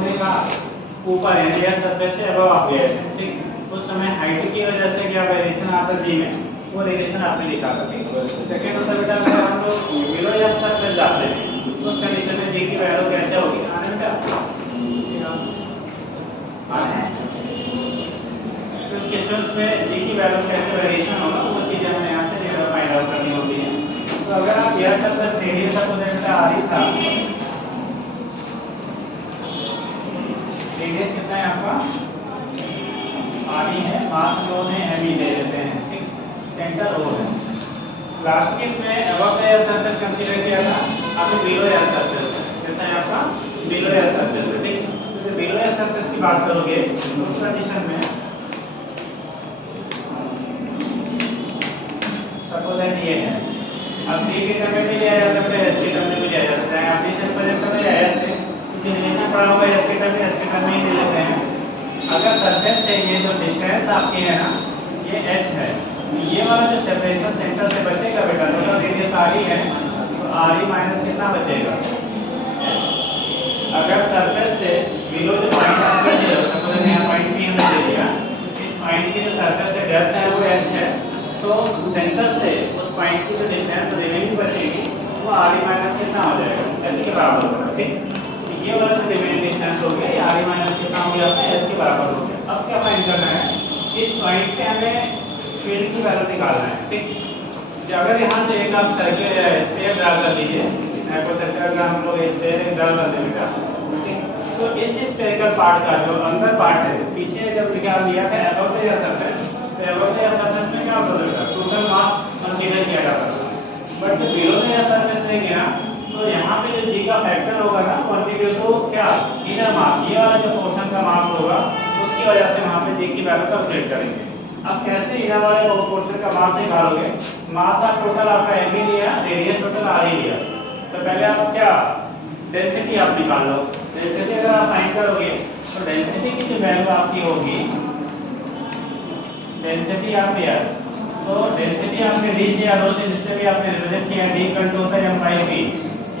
हमने कहा ऊपर यानी यह सरफेस से अबव आप गए थे, ठीक। उस समय हाइट की वजह से क्या वेरिएशन आता जी में, वो रिलेशन आपने लिखा था, ठीक। सेकंड होता बेटा अगर हम लोग बिलो या सरफेस जाते हैं तो उस कंडीशन में जी की वैल्यू कैसे होगी, आने बेटा आने तो इस क्वेश्चन में जी की वैल्यू कैसे वेरिएशन होगा वो चीजें हमें यहाँ से फाइंड आउट करनी होती है। तो अगर आप यह सरफेस रेडियस का प्रोजेक्ट आ रही था, रेडियस कितना है आपका आरी है, मास लो ने एम दे देते हैं, ठीक। सेंटर ओ है। लास्ट केस में above the air surface consider किया था, अभी बिलो एयर सरफेस है, कैसा है आपका बिलो एयर सरफेस है, ठीक। तो जब बिलो एयर सरफेस की बात करोगे तो उस कंडीशन में सपोज दैट ये है, अब डी के टर्म में भी लिया जा सकता है, एस के टर्म में भी लिया जा सकता है। आप इसे प्रोजेक्ट करो या एस से, क्योंकि रिलेशन पड़ा हुआ है एस के टर्म में ही ले लेते हैं। अगर सरफेस से ये जो डिस्टेंस आपकी है ना ये h है, ये वाला जो सेपरेशन सेंटर से बचेगा बेटा, तो रेडियस r है, तो r माइनस कितना बचेगा। अगर सरफेस से बिलो जो पॉइंट आपका दिया होता है, यहाँ पॉइंट भी हमने दे दिया, इस पॉइंट की जो सरफेस से डेप्थ है वो h है, तो सेंटर से उस पॉइंट की जो डिस्टेंस रिमेनिंग बचेगी वो r माइनस कितना हो जाएगा, h के बराबर होगा, ठीक। ये वाला जो रिमेनिंग डिस्टेंस हो गया ये r माइनस कितना हो गया आपका s के बराबर हो गया। अब क्या फाइंड करना है, इस पॉइंट पे हमें फील्ड की वैल्यू निकालना है, ठीक। अगर यहाँ से एक आप सर्किल स्फीयर ड्रा कर लीजिए, हाइपोथेटिकल का हम लोग स्फीयर ड्रा कर देंगे, ठीक। तो इस स्फीयरिकल पार्ट का जो अंदर पार्ट है, पीछे जब निकाल लिया है अबव द एयर सरफेस, तो अबव द एयर सरफेस में क्या होता है टोटल मास कंसीडर किया जाता है। बट जो बिलो द एयर सरफेस लेंगे ना, तो यहाँ पे जो जी का फैक्टर होगा ना क्वांटिटी को क्या इनर मास, ये वाला जो पोर्शन का मास होगा उसकी वजह से वहाँ पे जी की वैल्यू कैलकुलेट करेंगे। अब कैसे इनर वाले पोर्शन का मास निकालोगे, मास आप टोटल आपका एम ही लिया, रेडियस टोटल आर ही लिया, तो पहले आप क्या डेंसिटी आप निकाल लो। डेंसिटी अगर आप फाइंड करोगे तो डेंसिटी की जो वैल्यू आपकी होगी, डेंसिटी आप लिया तो डेंसिटी आपने डी से या रो से जिससे भी आपने रिप्रेजेंट किया, डी इक्वल टू होता है एम बाई वी।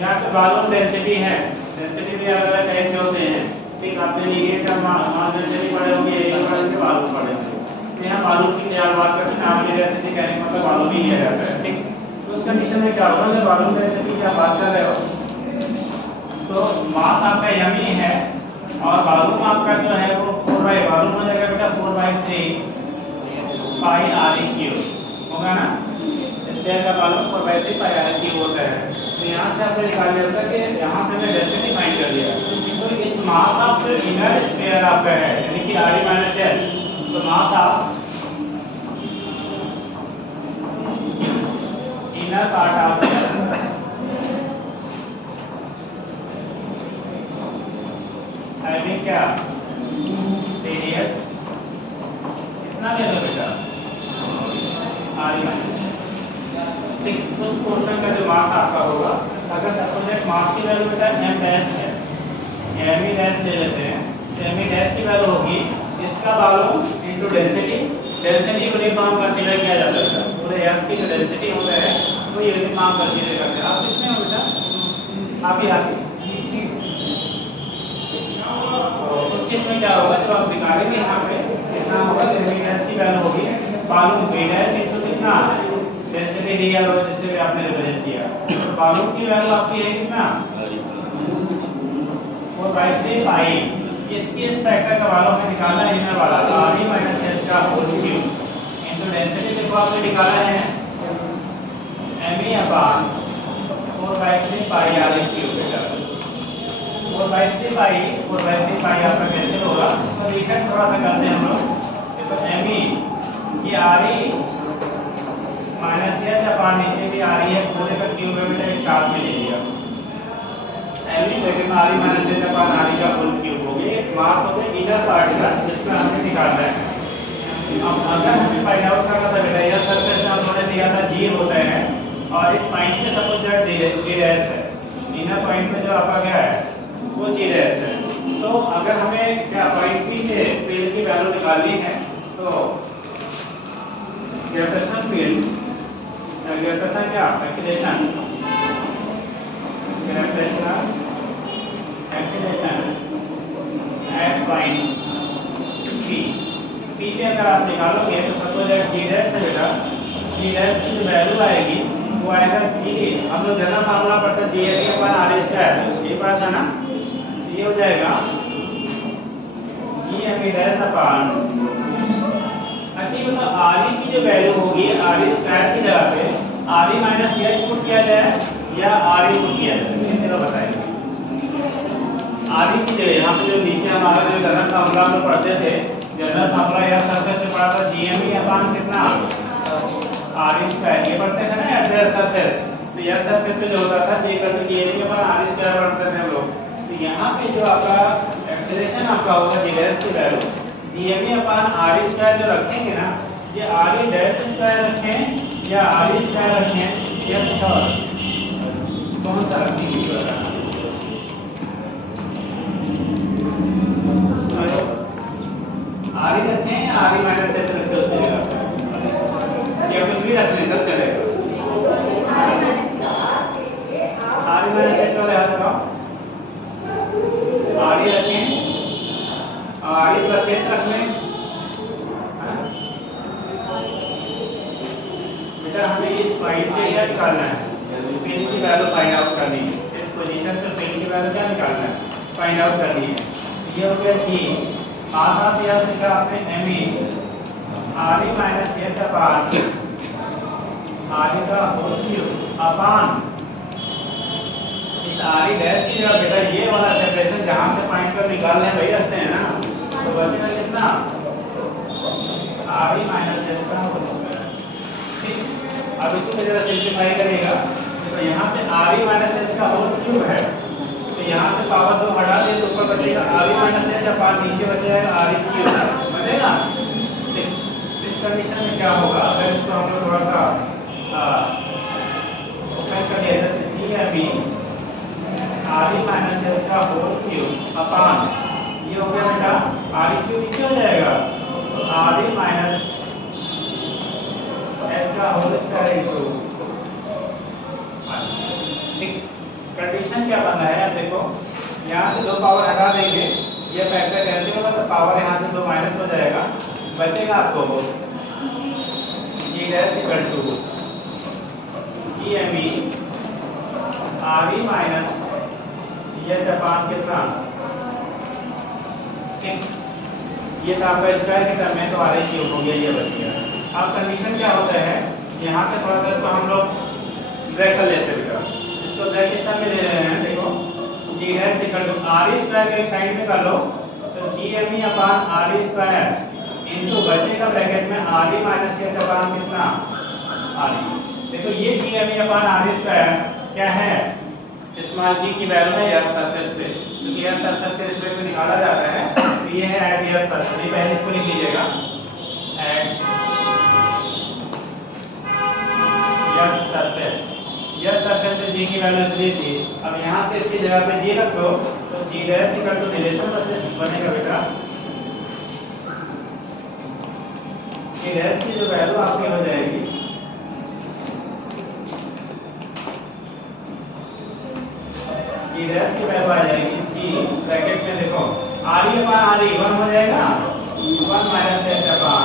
यहाँ पे वॉल्यूम डेंसिटी है, डेंसिटी भी अलग अलग टाइप के होते हैं, ठीक। आपने लीनियर का मान डेंसिटी पढ़े होंगे, एरिया पढ़े होंगे, वॉल्यूम पढ़े होंगे। तो यहाँ वॉल्यूम की क्या बात करते हैं, आपने डेंसिटी कहने का मतलब वॉल्यूम ही लिया जाता है, ठीक। तो उस कंडीशन में क्या होगा, जब वॉल्यूम डेंसिटी की आप बात कर रहे हो तो मास आपका यम ही है और वॉल्यूम आपका जो है वो 4 वॉल्यूम हो जाएगा बेटा 4/3 पाई आर क्यूब होगा ना। स्फीयर का वॉल्यूम 4/3 पाई आर क्यूब होता है। तो यहाँ से आपने निकाल लिया था कि यहाँ से हमने डेंसिटी फाइंड कर लिया, तो इस मास ऑफ जो इनर स्फीयर आपका है यानी कि आर माइनस एच, तो mass of inner part of क्या रेडियस कितना ले लो बेटा आर माइनस, ठीक। उस पोर्शन का जो मास आपका होगा, अगर सपोज दैट मास की वैल्यू बेटा एम डैश है, एम ई डैश ले लेते हैं, तो एम ई डैश की वैल्यू होगी इसका volume into density. Density uniform consider किया जाता है, पूरे एफ की जो डेंसिटी होता है वो यूनिफॉर्म कंसीडर करते हैं। आप किसमें हो बेटा, आप ही आगे उस केस में क्या होगा, जब आप निकालेंगे यहाँ पे कितना होगा, एम ई डैश की वैल्यू होगी वॉल्यूम वी डैश इनटू कितना डेंसिटी डी आर जिससे भी आपने रिप्रेजेंट किया, तो वॉल्यूम की वैल्यू आपकी है कितना 4/3 पाई। इसकी इस फैक्टर का वॉल्यूम में निकालना है इनर वाला, तो आर ई माइनस एच का होल क्यूब इनटू डेंसिटी देखो आपने निकाला है M E upon 4/3 pi R cube बेटा 4/3 पाई आपका कैंसिल होगा। इसका रिएक्शन थोड़ा सा करते हैं हम लोग, तो एम ई ये are E minus H upon नीचे भी आर ई है पूरे का क्यूब है बेटा, एक साथ में ले लिया एम ई लेकिन are E minus H upon are E का होल क्यूब हो गया। एक मास हो गया इनर पार्ट का जिसमें हमने निकालना है। अब अगर हमें फाइंड आउट करना था बेटा, यह सरफेस में हमने दिया था जी होता है और इस पॉइंट पे सपोज दैट जी डैश है, इनर पॉइंट पे जो आपका क्या है वो जी डैश है। तो अगर हमें क्या पॉइंट पी के फील्ड की वैल्यू निकालनी है, तो ग्रेविटेशनल फील्ड ग्रेविटेशन क्या acceleration, gravitational acceleration at point P. P पे अगर आप निकालोगे तो सपोज एट जी डैश है बेटा, जी डैश की जो वैल्यू आएगी वो आएगा जी, हम लोग जनरल फार्मूला पढ़ते हैं जी ए अपन आर स्क्वायर, ये पढ़ा था ना, ये हो जाएगा जी एम डैश अपन अच्छी मतलब आर की जो वैल्यू होगी आर स्क्वायर की जगह पे आर माइनस एच पुट किया जाए या आर पुट किया जाए, ये मेरा बताइए। आर की जो यहाँ पे जो नीचे हमारा जो जनरल फार्मूला हम लोग पढ़ते थे, जनरल फार्मूला यह सरफेस में पढ़ा था जी एम ई अपन कितना आर स्क्वायर, ये पढ़ते थे ना एट सरफेस, तो यह सरफेस पे जो होता था G equal to G M E upon R square पढ़ते थे हम लोग। तो यहाँ पे जो आपका एक्सेलरेशन आपका होगा जी डैश की value G M E upon R square जो रखेंगे ना, ये आर डैश स्क्वायर रखें या आर स्क्वायर रखें या कुछ और, कौन सा रखेंगे? आर ही रखें या आर माइनस एच रखें उसमें या कुछ भी रख लें तब चलेगा। आर माइनस एच वाले हाथ लगाओ, आर ही रखें, आर ही प्लस एच रख लें। बेटा हमें इस पॉइंट पे क्या निकालना है, पेन की वैल्यू फाइंड आउट करनी है, इस पोजीशन पे पेन की वैल्यू क्या निकालना है, फाइंड आउट करनी है। ये हो गया जी, आसात याद लिखा आपने M E R E minus H upon R E का होल क्यूब अपान इस आर ई डैश की जगह बेटा ये वाला सेपरेशन जहाँ से पॉइंट पर निकालने हैं वही रखते हैं ना, तो बचेगा कितना आर ई माइनस एच का होल स्क्वायर। ठीक, अब इसी को जरा सिंप्लीफाई करेगा तो यहाँ पे आर ई माइनस एच का होल क्यूब है, तो यहाँ से पावर 2 हटा दे तो ऊपर बचेगा आर ई माइनस एच अपान नीचे बचेगा आर ई क्यूब, बचेगा। इस कंडीशन में क्या होगा, अगर इसको हम लोग थोड़ा सा ओपन कर दिया जाए तो ठीक है, अभी आर ई माइनस एच का होल क्यूब अपान ये हो गया बेटा आर ई क्यूब नीचे हो जाएगा, तो आर ई माइनस एच का होल स्क्वायर इनटू। ठीक, कंडीशन क्या बन रहा है आप देखो, यहाँ से 2 पावर हटा देंगे, ये फैक्टर कैंसिल होगा तो पावर यहाँ से 2 माइनस हो जाएगा, बचेगा आपको G dash equal to G M E R E minus H upon कितना। ठीक, ये तो आपका स्क्वायर के टर्म में तो आर ई क्यूब हो गया, ये बच गया। अब कंडीशन क्या होता है, यहाँ से थोड़ा सा इसको हम लोग ब्रेक कर लेते हैं, इसको ब्रेक इस तरह में ले रहे हैं, देखो G dash equal to R E square को एक साइड में कर लो तो G M E upon R E square into बचेगा ब्रैकेट में R E minus H upon कितना आर ई। देखो ये G M E upon R E square क्या है, स्मॉल जी की वैल्यू है एयर सरफेस पे, क्योंकि एयर सरफेस के रिस्पेक्ट में निकाला जाता है, तो ये है एट एयर सरफेस, ये पहले इसको लिख लीजिएगा एट सरफेस, यह सरफेस पे जी की वैल्यू दी थी। अब यहाँ से इसकी जगह पे जी रख दो तो G dash equal to relation बनेगा बेटा, जी डैश की जो वैल्यू आपकी हो जाएगी जी डैश की वैल्यू आ जाएगी जी ब्रैकेट में देखो आर ई अपान आर ई 1 हो जाएगा, 1 माइनस एच अपान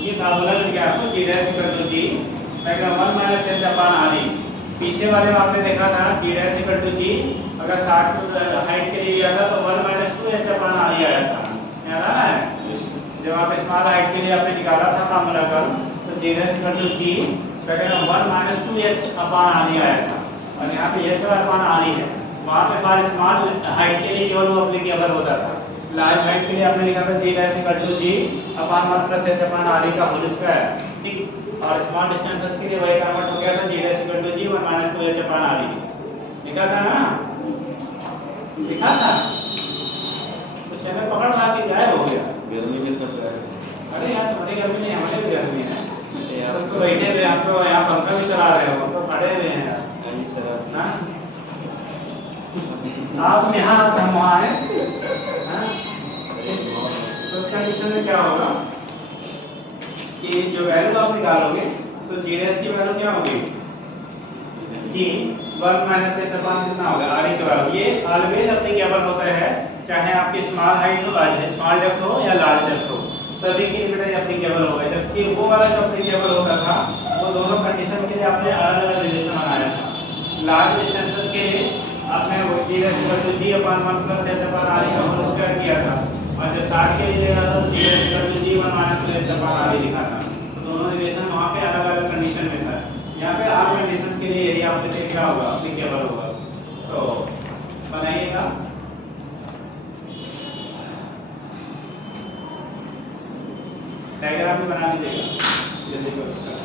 ये फार्मूला मिल गया आपको G dash equal to G मैग्ना 1 minus H upon R E. पीछे वाले में आपने देखा था G dash equal to G, अगर 60 हाइट के लिए लिया था तो 1 minus 2 H upon R E आया था, याद आ रहा है? जब आप स्मॉल हाइट के लिए आपने निकाला था फार्मूला का तो G dash equal to G मैग्ना 1 minus 2 H upon R E आया था, और यहाँ पे एच अपान आर ई है, वहाँ पे हमारे स्मॉल हाइट के लिए केवल वो एप्लीकेबल होता था, लार्ज हाइट के लिए आपने लिखा था G dash equal to G upon 1 plus H upon R E का होल स्क्वायर। ठीक, और स्मॉल डिस्टेंसेस के लिए वही कन्वर्ट हो गया था G dash equal to G 1 minus 2 H upon R E, लिखा था ना, लिखा था कुछ हमें पकड़ रहा कि गायब हो गया, गर्मी में सब है। अरे यार तुम्हारी गर्मी नहीं हमारे भी गर्मी है, हम तो बैठे हुए, हम तो यहाँ पंखा भी चला रहे हो, हम तो खड़े हुए हैं ना, आप यहाँ हम वहाँ हैं, तो इस कंडीशन में क्या होगा कि जो वैल्यू आप निकालोगे तो जी डैश की वैल्यू क्या होगी जी 1 माइनस एच अपॉन कितना होगा आर के बराबर। ये ऑलवेज एप्लीकेबल होता है, चाहे आपकी स्मॉल हाइट हो, स्मॉल डेप्थ हो या लार्ज डेप्थ हो, सभी के लिए बेटा एप्लीकेबल होगा। जबकि वो वाला जो एप्लीकेबल होता था वो दोनों कंडीशन के लिए आपने अलग अलग रिलेशन बनाया था। लार्ज डिस्टेंसेस के लिए आपने वो g g upon 1 plus h upon r का होल स्क्वायर किया था, और जब शॉर्ट के लिए लेगा तो g 1 minus h upon r लिखा था। तो दोनों रिलेशन वहाँ पे अलग अलग कंडीशन में था। यहाँ पे आर कंडीशंस के लिए यही आपके क्या होगा एप्लीकेबल होगा। तो बनाइएगा डायग्राम भी बना लीजिएगा जैसे कि उसका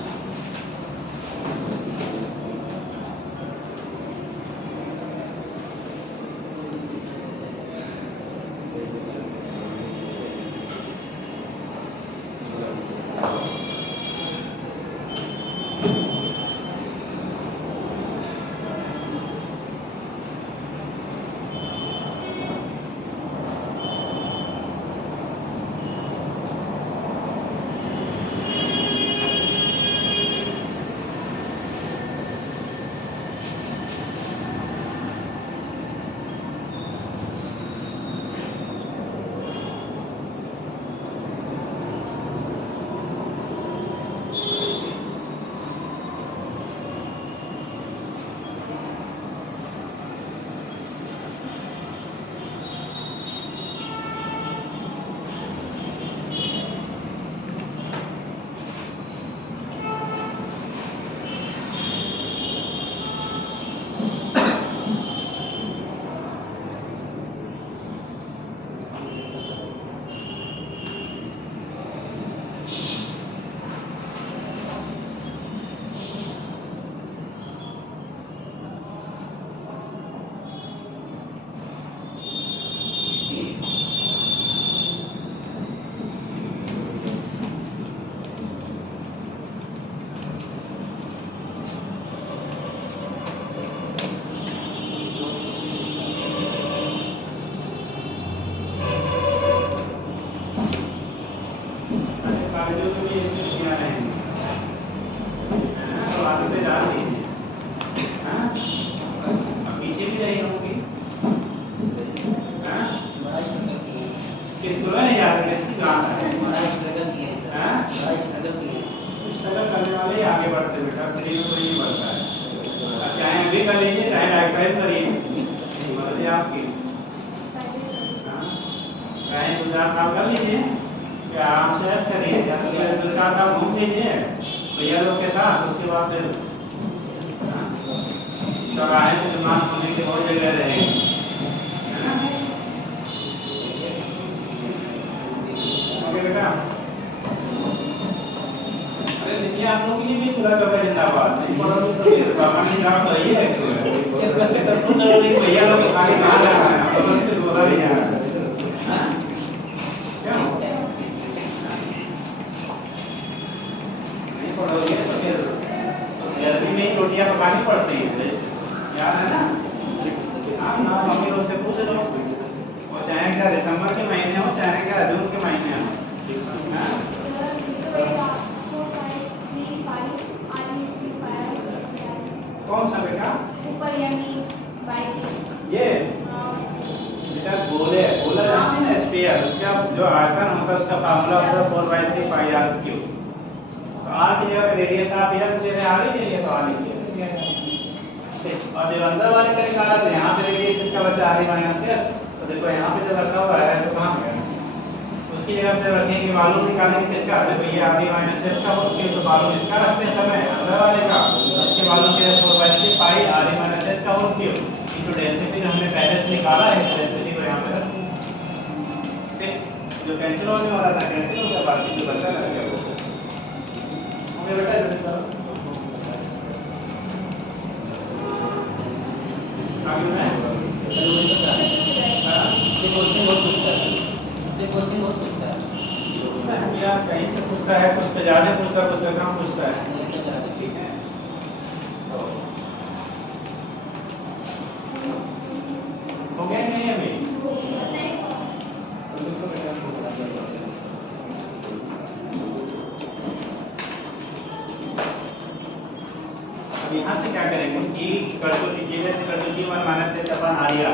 अब यहाँ से क्या करेंगे, जी कर दो, जी से कर दो, जी 1 माइनस एच अपन आर आ गया।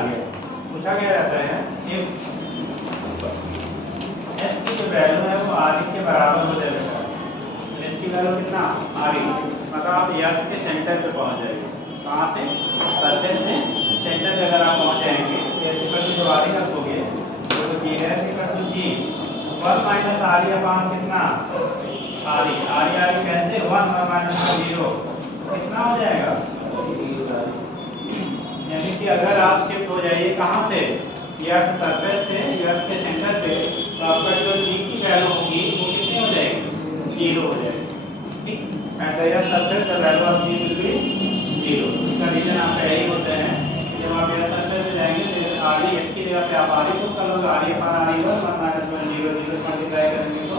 पूछा क्या जाता है, एच की जो वैल्यू है वो आर के बराबर हो जाएगा। एच की वैल्यू कितना, आर, मतलब आप एफ के सेंटर पे पहुँच जाएंगे। कहाँ से, सरफेस से सेंटर पे अगर आप पहुँच जाएंगे तो एच पर जो आर रखोगे तो जी है कर दो जी 1 माइनस आर अपान कितना, आर कैसे 1 माइनस 0 कितना हो जाएगा, यानी कि अगर आप शिफ्ट हो जाइए कहाँ से, एफ सरफेस से एफ के सेंटर पे, तो आपका जो जी की वैल्यू होगी वो कितनी हो जाएगी, 0 हो जाएगी। ठीक, at the F surface the value of G will be 0। इसका रीजन आपका यही होता है, जब आप एफ सरफेस पे जाएंगे तो आर एच की जगह पे आप आर पुट कर लोगे, R upon R 1 minus 0 multiply करेंगे तो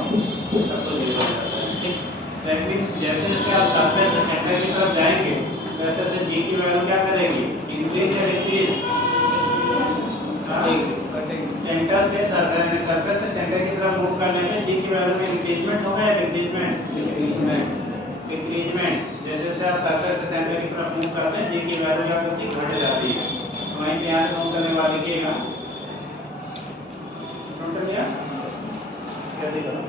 तब तो 0 हो जाता है। ठीक, दैट मींस जैसे जैसे आप सरफेस से सेंटर की तरफ जाएंगे वैसे वैसे जी की वैल्यू क्या करेगी, इंक्रीज या डिक्रीज, सेंटर से सरफेस से सेंटर की तरफ मूव करने में जी की वैल्यू में इंक्रीजमेंट होगा या डिक्रीजमेंट, डिक्रीजमेंट। जैसे जैसे आप सरफेस से सेंटर की तरफ मूव करते हैं जी की वैल्यू क्या होती है, घट जाती है। तो वहीं पे यहाँ से मूव करने वाले लिखिएगा, नोट कर लिया, जल्दी करो।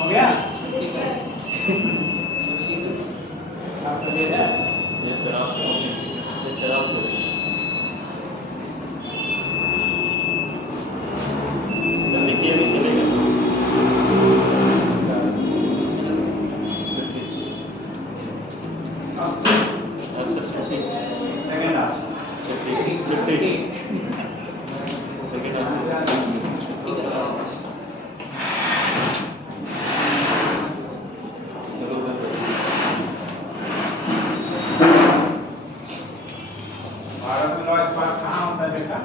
हो गया आपको दे रहा है, लिखिए भी चलेगा। अच्छा सेकंड हाफ छुट्टी सेकंड हाफ भारत में लॉ स्पार्क कहाँ होता है बेटा,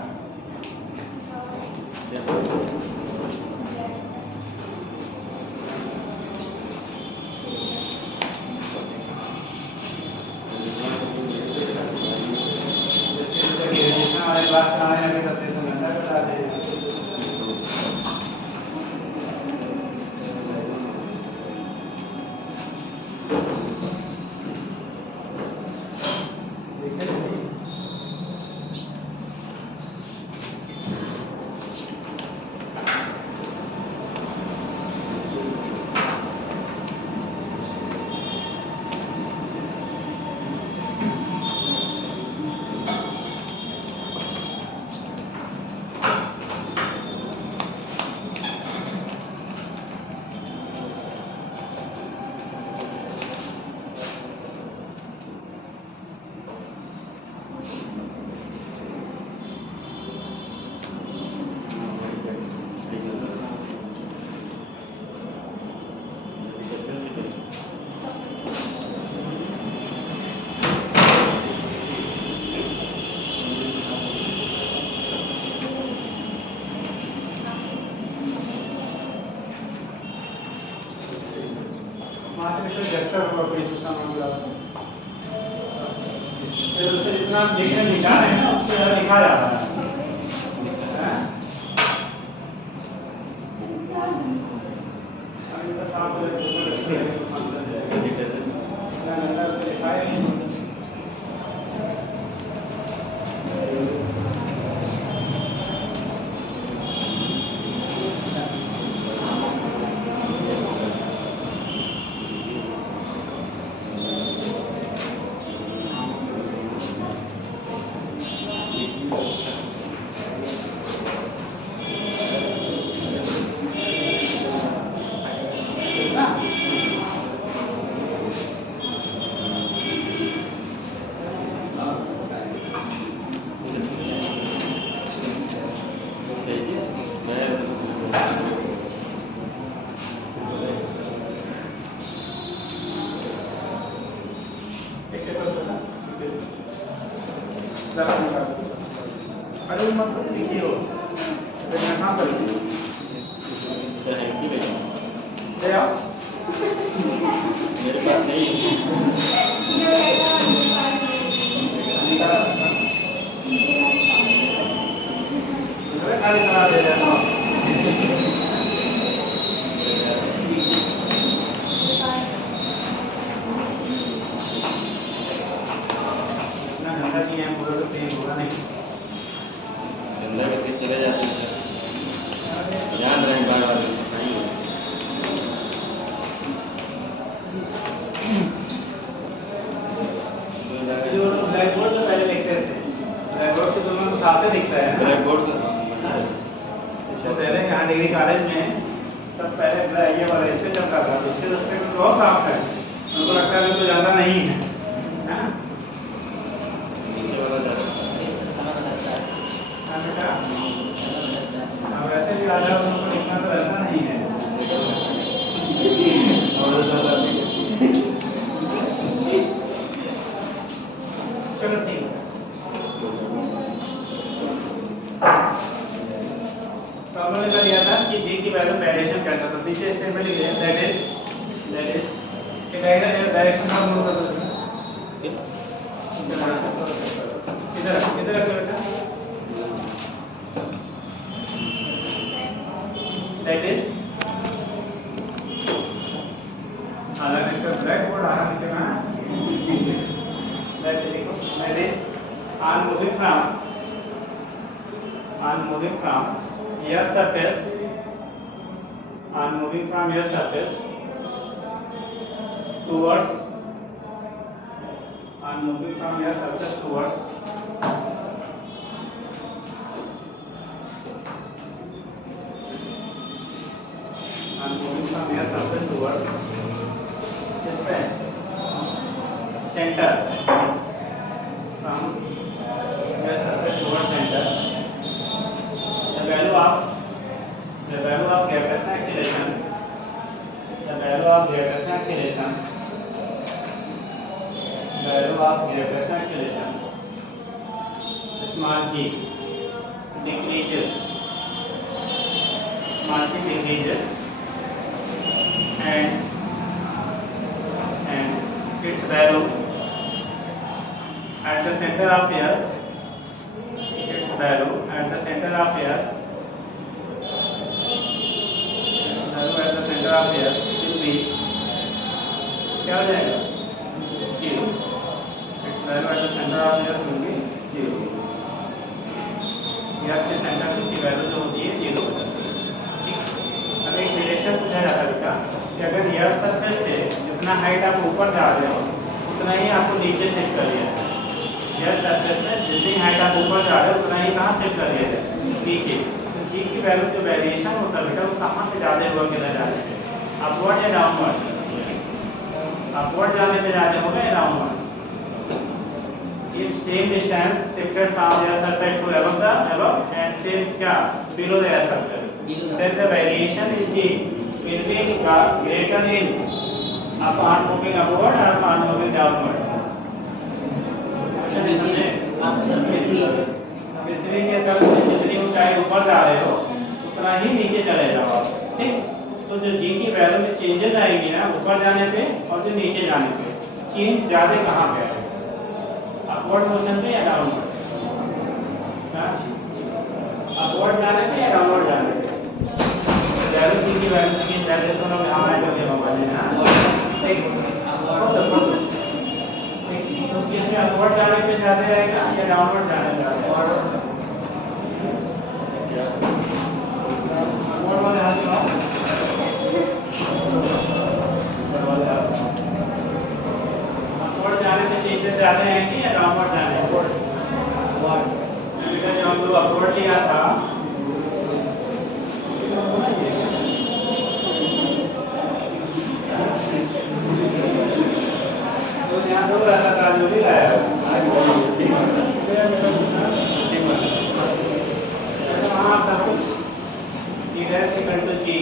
जितना हमारे क्लास चलाने लगे सबसे समझता है बता दें। जितना लिखने लिखा है ना उससे ज़्यादा लिखा जा रहा है। अभी तो साफ हो जरा निकाल। अरे मत लिखिए हो, तो मैं काम करूँगी। सर है कि नहीं? ले आओ। मेरे पास नहीं है। निकाल। अरे खाली सलाह दे रहे हो। इतना गंदा नहीं है, पूरा तो तेज होगा नहीं। गंदा करके चले जाते हैं सर, ध्यान रहे बार बार सफाई हो। जो लोग ब्लैक बोर्ड में पहले लिखते थे, ब्लैक बोर्ड के तुलना में साफ दिखता है। ब्लैक बोर्ड इससे पहले यहाँ डिग्री कॉलेज में तब पहले ये वाला इससे चलता था, उसके रास्ते में बहुत साफ है, उनको लगता है तो ज़्यादा नहीं है, है ना? नीचे वाला ज़्यादा हाँ बेटा, अब वैसे भी राजा उनको लिखना तो रहता नहीं है। चलो ठीक है। तो हमने कर लिया था कि जी की वैल्यू वेरिएशन कैसा था, पीछे स्टेटमेंट लिख दिया, दैट इज कि डायरेक्शन का मूव कर दो। इधर इधर रखो बेटा, दैट इज अलग एक ब्लैक बोर्ड आना लिखना है, that is on moving from your surface towards this way, center, from your surface towards center, the value of gravitational acceleration, small g decreases, and its value at the center of here, will be क्या हो जाएगा, 0. its value at the center of here will be 0. यहाँ से centre की value जो होती है 0 हो जाती है। ठीक, अब एक रिलेशन पूछा जाता है बेटा कि अगर यह सरफेस से जितना हाइट आप ऊपर जा रहे हो उतना ही आपको नीचे शिफ्ट कर लिया है, यह सरफेस से जितनी हाइट आप ऊपर जा रहे हो उतना ही कहाँ शिफ्ट कर लिया है, नीचे। तो जी की वैल्यू जो वेरिएशन होता है बेटा वो कहाँ पे ज़्यादा हुआ किधर जा रहे हैं, अपवर्ड या डाउनवर्ड? अपवर्ड जाने पे ज़्यादा होगा या downward? If same distance shifted from the surface to above and same below the surface, then the variation is G will be greater in upon moving upward or upon moving downward. पृथ्वी के तल से जितनी ऊंचाई ऊपर जा रहे हो उतना ही नीचे चले जाओ आप, ठीक? तो जो G की वैल्यू में चेंजेस आएंगी ना ऊपर जाने पे और जो नीचे जाने पे, चेंज ज़्यादा कहाँ पे आएगा, अपवर्ड मोशन पे या डाउनवर्ड? अपवर्ड जाने पे या डाउनवर्ड जाने पे? वैल्यू की वैल्यू की वैल्यू तो हम यहाँ ऐड करके मोबाइल है तो उस केस में अपवर्ड जाने पे ज़्यादा रहेगा या डाउनवर्ड जाने पे ज़्यादा? अपवर्ड वाले हाथ लगाओ, अपवर्ड जाने पे चेंजेस ज़्यादा आएंगे या डाउनवर्ड जाने पे? बेटा जो हम लोग अपवर्ड लिया था तो यहाँ दो ऐसा था जो भी लाया वहाँ सब कुछ इधर से कंटू जी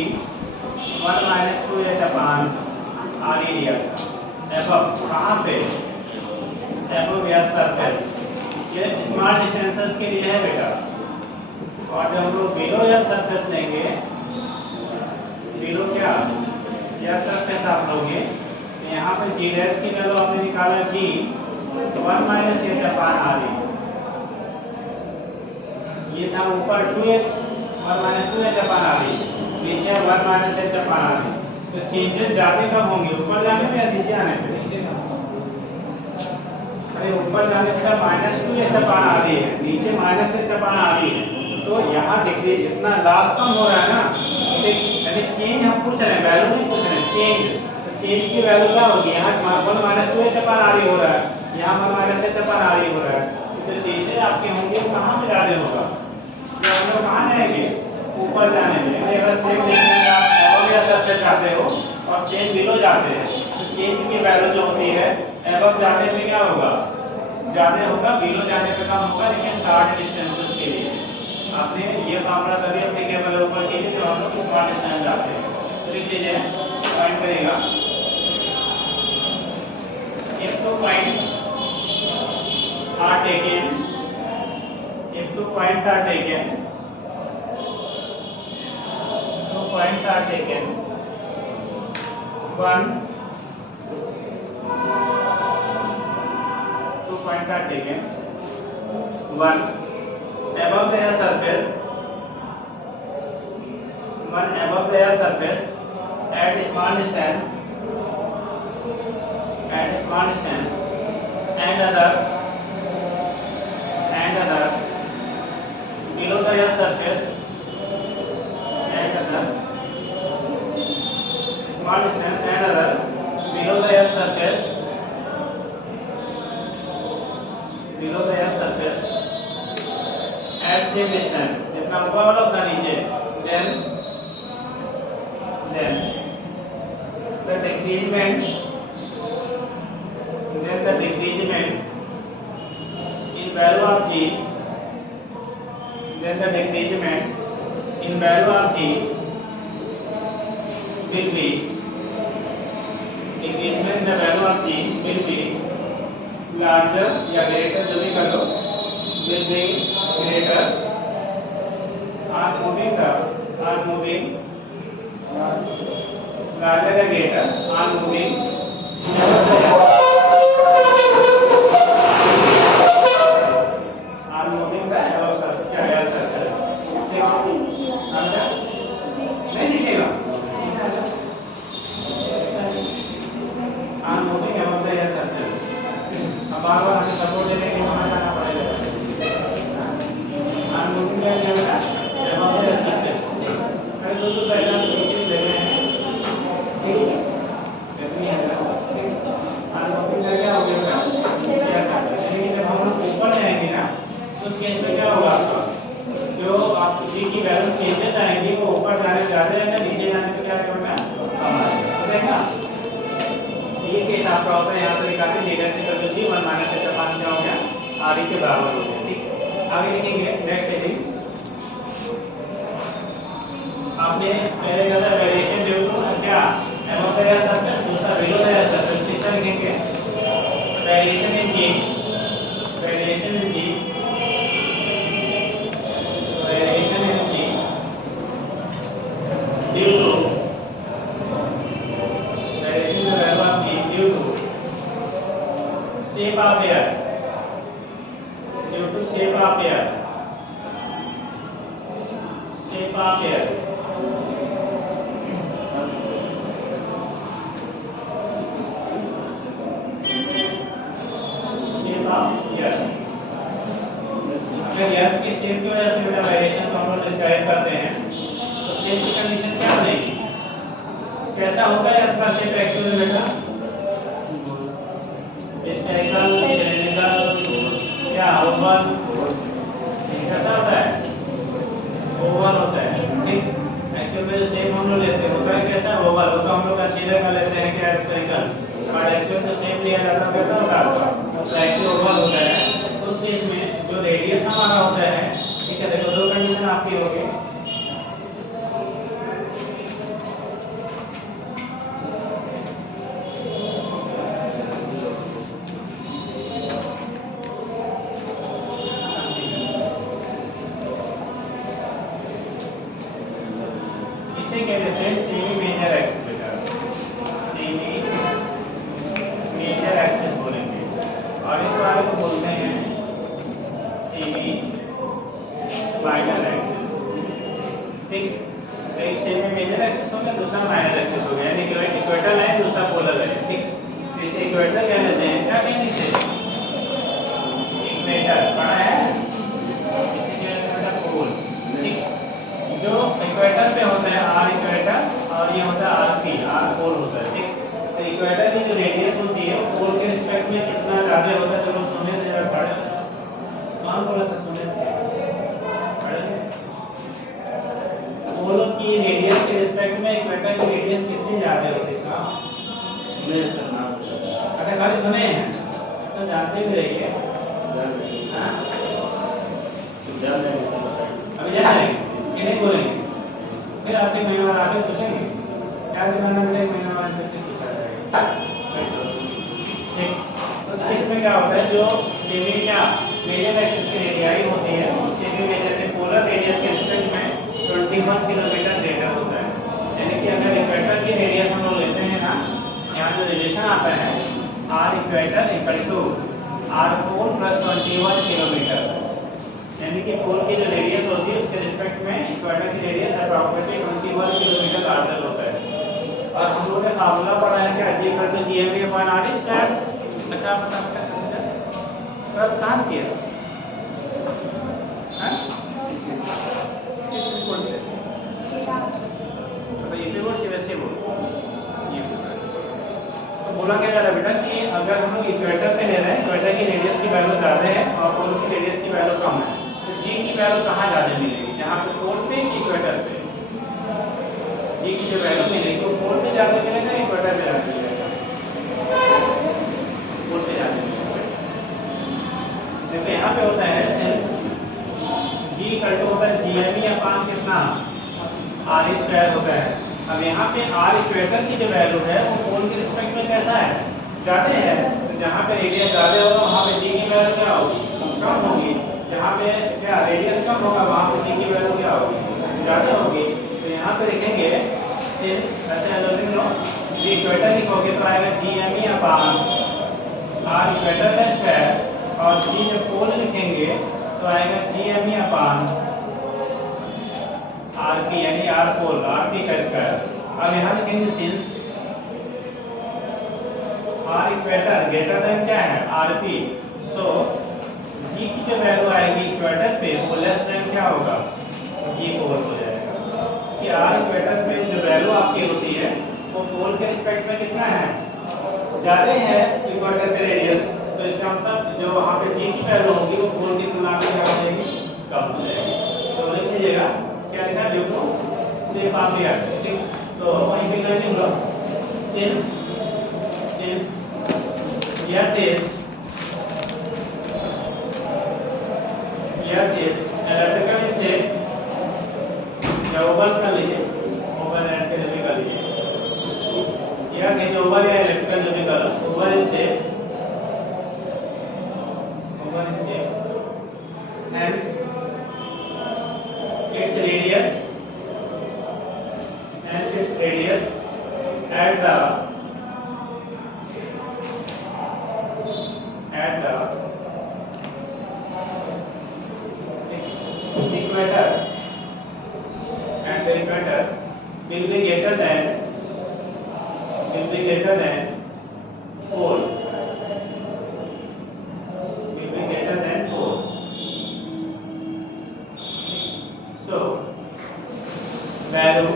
1 - 2h अपान आर लिया था। एबव कहाँ पे? एबव या सरफेस ये स्मॉल डिस्टेंसेस के लिए है बेटा। और जब हम लोग बिलो या सरफेस लेंगे, बिलो क्या या सरफेस आप लोगे, तो यहाँ पे जी डैश की वैल्यू आपने निकाला जी 1 माइनस एच अपान आर। ये था ऊपर 2h 1 minus 2h upon R, नीचे 1 माइनस h अपान आर। तो चेंजेस ज़्यादा कब होंगे, ऊपर जाने में या नीचे आने पे? अरे ऊपर जाने से माइनस 2h अपान आर है, नीचे माइनस h अपान आर है। तो यहाँ डिग्री जितना लास्ट कम हो रहा है ना, यानी चेंज हम पूछ रहे हैं, वैल्यू नहीं पूछ रहे हैं, चेंज। तो चेंज की वैल्यू क्या होगी, यहाँ 1 माइनस 2h अपान आर हो रहा है, यहाँ 1 माइनस h अपान आर हो रहा है। तो चेंजेस आपके होंगे कहाँ पे ज़्यादा होगा, तो हम लोग कहाँ जाएंगे, ऊपर जाने में। अगर सेम डिस्टेंस आप एबव या सरफेस जाते हो और सेम बिलो जाते हैं, तो चेंज की वैल्यू जो होती है एबव जाने पे क्या होगा, ज़्यादा होगा, बिलो जाने पे कम होगा, लेकिन शॉर्ट डिस्टेंसेस के लिए। आपने ये फॉर्मूला तभी एप्लीकेबल है ऊपर के लिए जो हम लोग शॉर्ट डिस्टेंस जाते हैं। तो लिख लीजिए, पॉइंट करेगा if two points are taken, if 2 points are taken, 2 points are taken, one 2 points are taken, one above the surface, one above the surface at small distance, at small distance, and other below the earth surface, and other small distance, and other below the earth surface, below the earth surface at same distance, जितना ऊपर वाला उतना नीचे, then the decrement, then the decrement in value of g, then the decrement in value of g will be, decrement in the value of g will be larger या greater, जो भी कर लो, will be greater on moving the, on moving larger या greater on moving नहीं दिखेगा, अब बार-बार हमें सपोर्ट देने के लिए वहाँ जाना पड़ेगा। अरे दोस्तों पहले हम इसी ले रहे हैं, ठीक है, कितनी है क्या हो गया, जब हम लोग ऊपर जाएंगे ना, तो उस केस में क्या होगा आपका, जो आप जी की वैल्यू चेंजेस आएंगी वो ऊपर जाने ज़्यादा है, नीचे जाने पे क्या करना है, ये केस आपका होता है। यहाँ से निकालते हैं डेटा से कर दीजिए 1 माइनस h अपान क्या हो गया, आर के बराबर हो गया, ठीक। आगे लिखेंगे नेक्स्ट हेडिंग, आपने पहले कहा था वेरिएशन ड्यू टू क्या, एबव द एयर सरफेस, दूसरा बिलो द एयर सरफेस, तीसरा लिखेंगे variation in G, variation in G, variation in G due to, variation in the value of G due to shape of air, due to shape of air, shape of air, shape of air। अगर air की shape की वजह से बेटा variation को हम लोग describe करते हैं, तो शेप की कंडीशन क्या बनेगी, कैसा होता है आपका शेप एक्चुअली बेटा, स्फेरिकल, सिलिंड्रिकल, क्या ओवल, कैसा होता है, ओवल होता है, ठीक। एक्चुअल में जो शेप हम लोग लेते हैं होता है कैसा, ओवल, वो तो हम लोग कंसीडर कर लेते हैं क्या स्फेरिकल, और एक्चुअल जो शेप लिया जाता है कैसा होता है, तो एक्चुअल ओवल होता है। तो उस केस में जो रेडियस हमारा होता है, ठीक है, देखो दो कंडीशन आपकी होगी, माइनर एक्सिस, ठीक। एक सेम में मेजर एक्सिस हो गया, दूसरा माइनर एक्सिस हो गया, यानी कि इक्वेटर लाइन दूसरा पोलर लाइन, ठीक। तो इसे इक्वेटर कह लेते हैं, क्या कहेंगे इसे? इक्वेटर, पढ़ा है? इसे कहते हैं पोल, ठीक। जो इक्वेटर पे होता है आर इक्वेटर और ये होता है आर पी, आर पोल होता है, ठीक। तो इक्वेटर की जो रेडियस होती है वो पोल के रिस्पेक्ट में कितना ज़्यादा होता है, चलो सोने से जरा पढ़े, कौन बोला था सोने से? पोल की रेडियस के रिस्पेक्ट में इक्वेटर की रेडियस कितनी ज़्यादा होती है? सुने सर नाम अच्छा खाली सुने हैं तो जानते भी रहिए। हाँ? अभी जान जाएंगे, इसके नहीं बोलेंगे, फिर आपसे महीने बाद आके पूछेंगे क्या दिखाना है, महीने बाद पूछा जाएगा, ठीक। तो इसमें क्या होता है, जो सेमी या मेजर एक्सिस की रेडियाई होती है सेमी मेजर के पोलर रेडियस के रिस्पेक्ट में 21 किलोमीटर ग्रेटर होता है। यानी कि अगर इक्वेटर की रेडियस हम लोग लेते हैं ना, यहाँ जो रिलेशन आता है R equator equal to R pole plus 21 kilometre, यानी कि पोल की जो रेडियस होती है उसके रिस्पेक्ट में इक्वेटर की रेडियस अप्रॉक्सिमेटली 21 किलोमीटर लार्जर होता है। और हम लोगों ने फार्मूला पढ़ा है कि G equal to GMV upon R square. अच्छा पता क्या समझा? तो अब कहाँ से किया? हाँ? किस कोड से? तो ये भी बोल वैसे बोल, ये तो बोला क्या जा रहा है बेटा कि अगर हम लोग इक्वेटर पे ले रहे हैं, इक्वेटर की रेडियस की वैल्यू ज़्यादा है और पोल की रेडियस की वैल्यू कम है, तो जी की वैल्यू कहाँ ज़्यादा मिलेगी, यहाँ पे पोल पे कि इक्वेटर पे? जी की जो वैल्यू मिलेगी वो पोल पे ज़्यादा मिलेगा, इक्वेटर पे ज़्यादा मिलेगा? पोल पे ज़्यादा मिलेगा। देखो यहाँ पे होता है सिंस जी इक्वल टू होता है जीएमई अपान कितना आर स्क्वायर होता है। अब यहाँ पे आर इक्वेटर की जो वैल्यू है वो पोल के रिस्पेक्ट में कैसा है, ज़्यादा है। तो जहाँ पे रेडियस ज़्यादा होगा वहाँ पे जी की वैल्यू क्या होगी, कम होगी। जहाँ पे क्या रेडियस कम होगा वहाँ पे जी की वैल्यू क्या होगी, ज़्यादा होगी। तो यहाँ पे लिखेंगे सिंस, ऐसे लिख लो, जी इक्वेटर लिखोगे तो आएगा G M E upon R equator का स्क्वायर, और जी जब पोल लिखेंगे तो आएगा G M E upon R P, यानी आर पोल, आर पी का स्क्वायर। अब यहाँ लिखेंगे since R equator greater than क्या है आर पी, सो जी की जो वैल्यू आएगी इक्वेटर पे वो लेस देन क्या होगा, जी पोल हो जाएगा। कि आर इक्वेटर पे जो वैल्यू आपकी होती है वो पोल के रिस्पेक्ट में कितना है, ज़्यादा है इक्वेटर पे रेडियस, तो इसका मतलब जो वहाँ पे जी की वैल्यू होगी वो पोल की तुलना में क्या हो जाएगी, कम हो जाएगी। तो लिख लीजिएगा क्या लिखा, देखो सिर्फ आप लिया, ठीक। तो वहीं पे लिख लो सिंस यह इलेक्ट्रिकल से या ओवल कर लीजिए, ओवल एंड के लिए कर लीजिए, या कि ओवल या इलेक्ट्रिकल जो भी करो, ओवल से hence its radius at the equator will be greater than pole, so value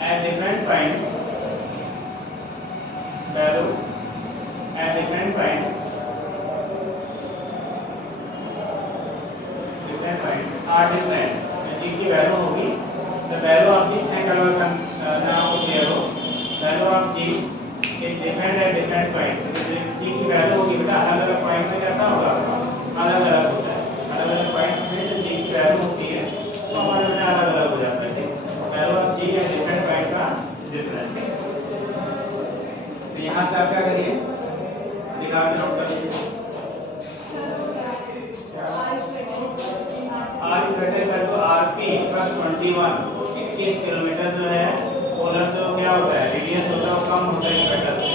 at different points are different। जी की वैल्यू होगी, the value of this angle now here value of g is different at different points। जी की value होगी बेटा अलग अलग point में कैसा होगा, अलग अलग होता है, अलग अलग पॉइंट में जो जी की वैल्यू होती है तो हमारे में अलग अलग हो जाता है, ठीक। Value of G at different point का डिफरेंट, ठीक। तो यहाँ से आप क्या करिए, दिखा के नोट कर लीजिए, आर इक्वेटर तो आर पी प्लस 21 किलोमीटर जो है पोलर जो क्या होता है रेडियस होता है वो कम होता है इक्वेटर से।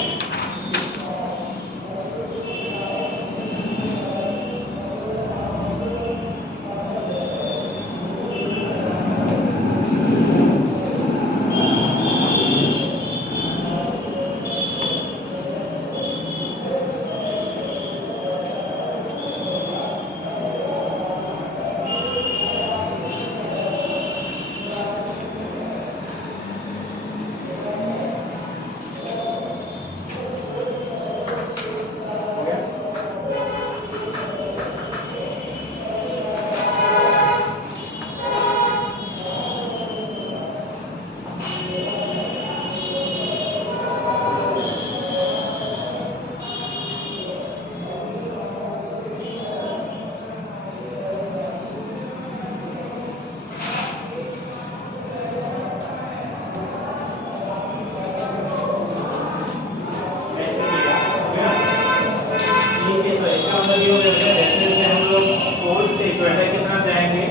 मतलब ये हो गया जैसे जैसे हम लोग पोल से इक्वेटर की तरफ जाएंगे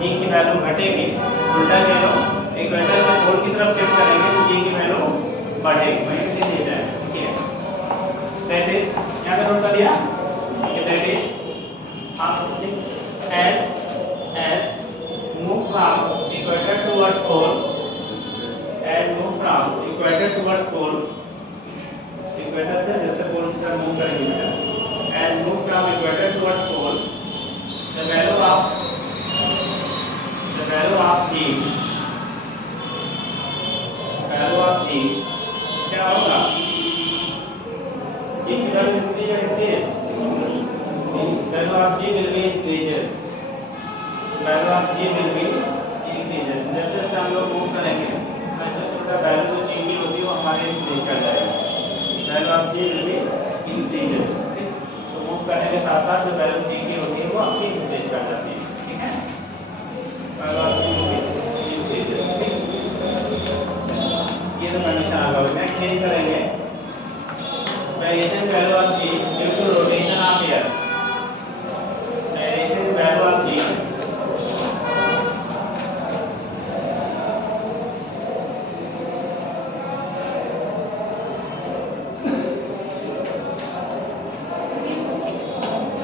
जी की वैल्यू घटेगी, उल्टा ले लो इक्वेटर से पोल की तरफ शिफ्ट करेंगे तो जी की वैल्यू बढ़ेगी, वही लिख दिया जाए। ठीक है, दैट इज यहाँ पे नोट कर दिया कि that is as move from equator towards pole, as move from equator towards pole, equator से जैसे पोल की तरफ मूव करेंगे, as move from equator towards pole, the value of g क्या होगा, g की वैल्यू इंक्रीज या decrease, value of g will be increases, value of g will be increases, जैसे जैसे हम लोग मूव करेंगे वैसे उसका वैल्यू जो g की होगी वो हमारे इंक्रीज कर जाएगा, value of g will be increases। ठीक, तो मूव करने के साथ साथ जो वैल्यू g की होती है वो आपकी इंक्रीज कर जाती है। ठीक है, value of g will be increases। ये तो कंडीशन आ गया। नेक्स्ट चेंज करेंगे variation value of g due to rotation of air, variation value of g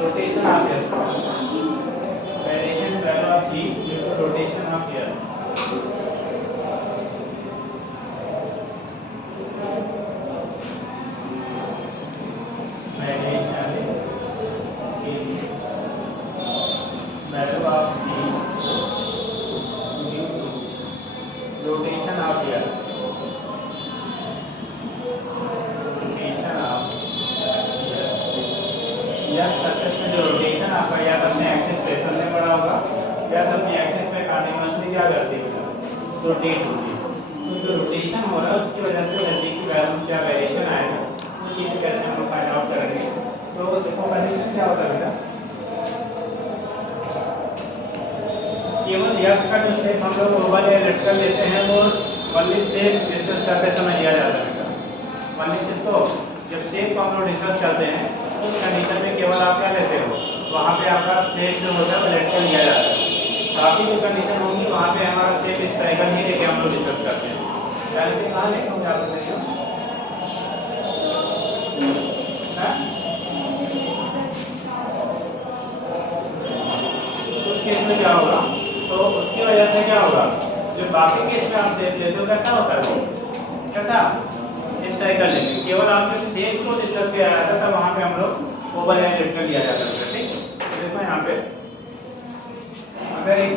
rotation of air, variation value of g due to rotation of air, variation in value of g due to rotation of air, rotation of air, या surface में जो rotation आपका या तो अपने axis पे चलने पड़ा होगा या तो अपने एक्सिस पे कंटीन्यूअसली क्या करती है रोटेट होती है। तो जो रोटेशन हो रहा है उसकी वजह से एनर्जी की वैल्यू क्या वेरिएशन आएगा वो चीज़ कैसे हम लोग फाइंड आउट करेंगे। तो देखो कंडीशन क्या होता है बेटा, केवल यह का जो शेप हम लोग ओवल या रेक्टेंगल लेते हैं वो वनली शेप डिस्कस करते समय लिया जाता है बेटा। वनली शेप तो जब शेप को हम लोग डिस्कस करते हैं उस कंडीशन में केवल आप क्या लेते हो, वहाँ पे आपका शेप जो होता है वो रेक्टेंगल लिया जाता है। बाकी जो कंडीशन होगी वहाँ पे हमारा शेप इस तरह का नहीं लेके हम लोग डिस्कस करते हैं। यानी कि कहाँ लेके हम जाते हैं उस केस में क्या होगा, तो उसकी वजह से क्या होगा जो बाकी केस में आप शेप लेते हो कैसा होता है वो कैसा इस तरह का लेंगे, केवल आप जब शेप को डिस्कस किया जाता था वहाँ पे हम लोग ओवर एंड रेक्टेंगल लिया जाता था। ठीक, देखो यहाँ पे अगर एक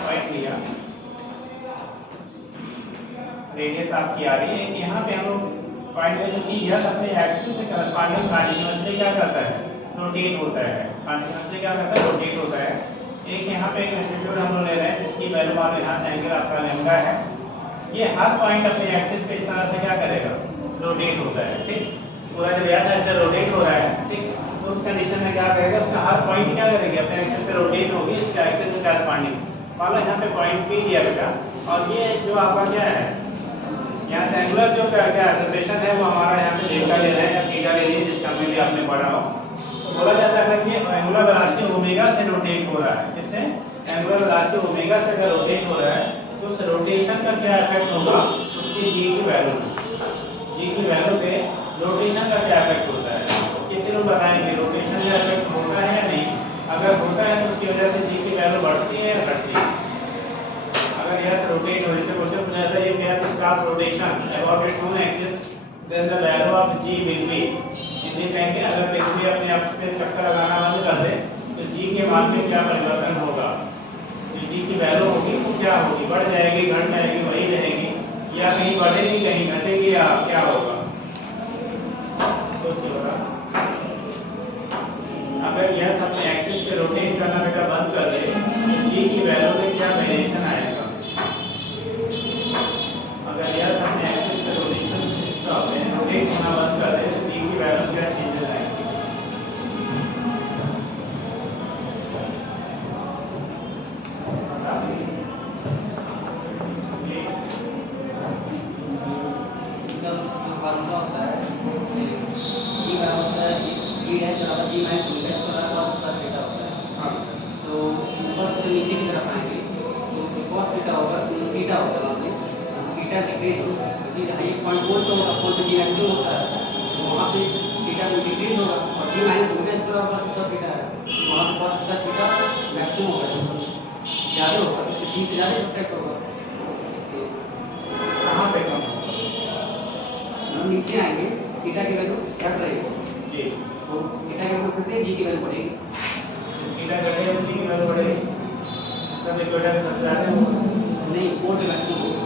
पॉइंट लिया रेडियस आपकी आ रही है, यहाँ पे हम लोग पॉइंट ले कि यह अपने एक्सिस से करस्पॉन्डिंग कंटीन्यूअसली क्या करता है रोटेट होता है, कंटीन्यूअसली क्या करता है रोटेट होता है। एक यहाँ पे एक एम्पलीट्यूड हम लोग ले रहे हैं जिसकी वैल्यू मान लो यहाँ एंगल आपका लैम्डा है, ये हर पॉइंट अपने एक्सिस पे इस तरह से क्या करेगा रोटेट होता है। ठीक, पूरा जब यह ऐसे रोटेट हो रहा है ठीक, तो उस कंडीशन में क्या करेगा उसका हर पॉइंट क्या करेगी अपने एक्सिस पे रोटेट होगी इसके एक्सिस से करस्पॉन्डिंग। मान लो यहाँ पे पॉइंट पी लिया बेटा और ये जो आपका क्या है यहाँ से एंगुलर जो क्या एक्सेलरेशन है वो हमारा यहाँ पे डेल्टा ले रहे हैं या थीटा ले रही है जिसका में आपने पढ़ा हो। तो बोला जाता है कि एंगुलर वेलोसिटी ओमेगा से रोटेट हो रहा है, जिससे एंगुलर वेलोसिटी ओमेगा से अगर रोटेट हो रहा है तो उस रोटेशन का क्या इफेक्ट होगा उसकी जी की वैल्यू पे रोटेशन का क्या इफेक्ट होता है। कितने लोग बताएंगे रोटेशन का इफेक्ट होता है या नहीं, अगर होता है तो उसकी वजह से जी की वैल्यू बढ़ती है या घटती है। अगर यह रोटेट हो जैसे क्वेश्चन पूछा था ये क्या start rotation about its own axis then the value of G will be, इसलिए कहेंगे अगर पृथ्वी अपने आप पे चक्कर लगाना बंद कर दे तो जी के मान में क्या परिवर्तन होगा, तो जी की वैल्यू होगी वो क्या होगी बढ़ जाएगी घट जाएगी वही रहेगी या कहीं बढ़ेगी कहीं घटेगी या क्या होगा। अगर यह अपने एक्सिस पे रोटेट करना बेटा बंद कर दे जी की वैल्यू में क्या वेरिएशन आएगा। अगर यह अपने एक्सिस पे रोटेट होना बंद कर दे तो जी की वैल्यू क्या चेंजेस आएंगे। फार्मूला होता है जी बराबर होता है जी डैश बराबर G minus omega square cos square theta होता है। हाँ तो ऊपर से नीचे की तरफ आएंगे तो जो cos थीटा होगा तो थीटा होगा वहाँ पे थीटा डिक्रीज होगा क्योंकि हाईएस्ट पॉइंट पोल पे होगा, पोल पे जी मैक्सिमम होता है तो वहाँ पे थीटा डिक्रीज होगा और G minus omega square cos square theta है तो वहाँ पे cos स्क्वायर थीटा मैक्सिमम होगा, ज़्यादा होगा तो जी से ज़्यादा सब्ट्रैक्ट होगा। कहाँ पे कम होगा? हम नीचे आएंगे थीटा की वैल्यू घट रहेगी जी तो थीटा की वैल्यू घटते जी की वैल्यू बढ़ेगी। थीटा घटेगा तो जी की वैल्यू बढ़ेगी, तब इक्वेटर सब जाते हो नहीं पोल पे मैक्सिमम होगा,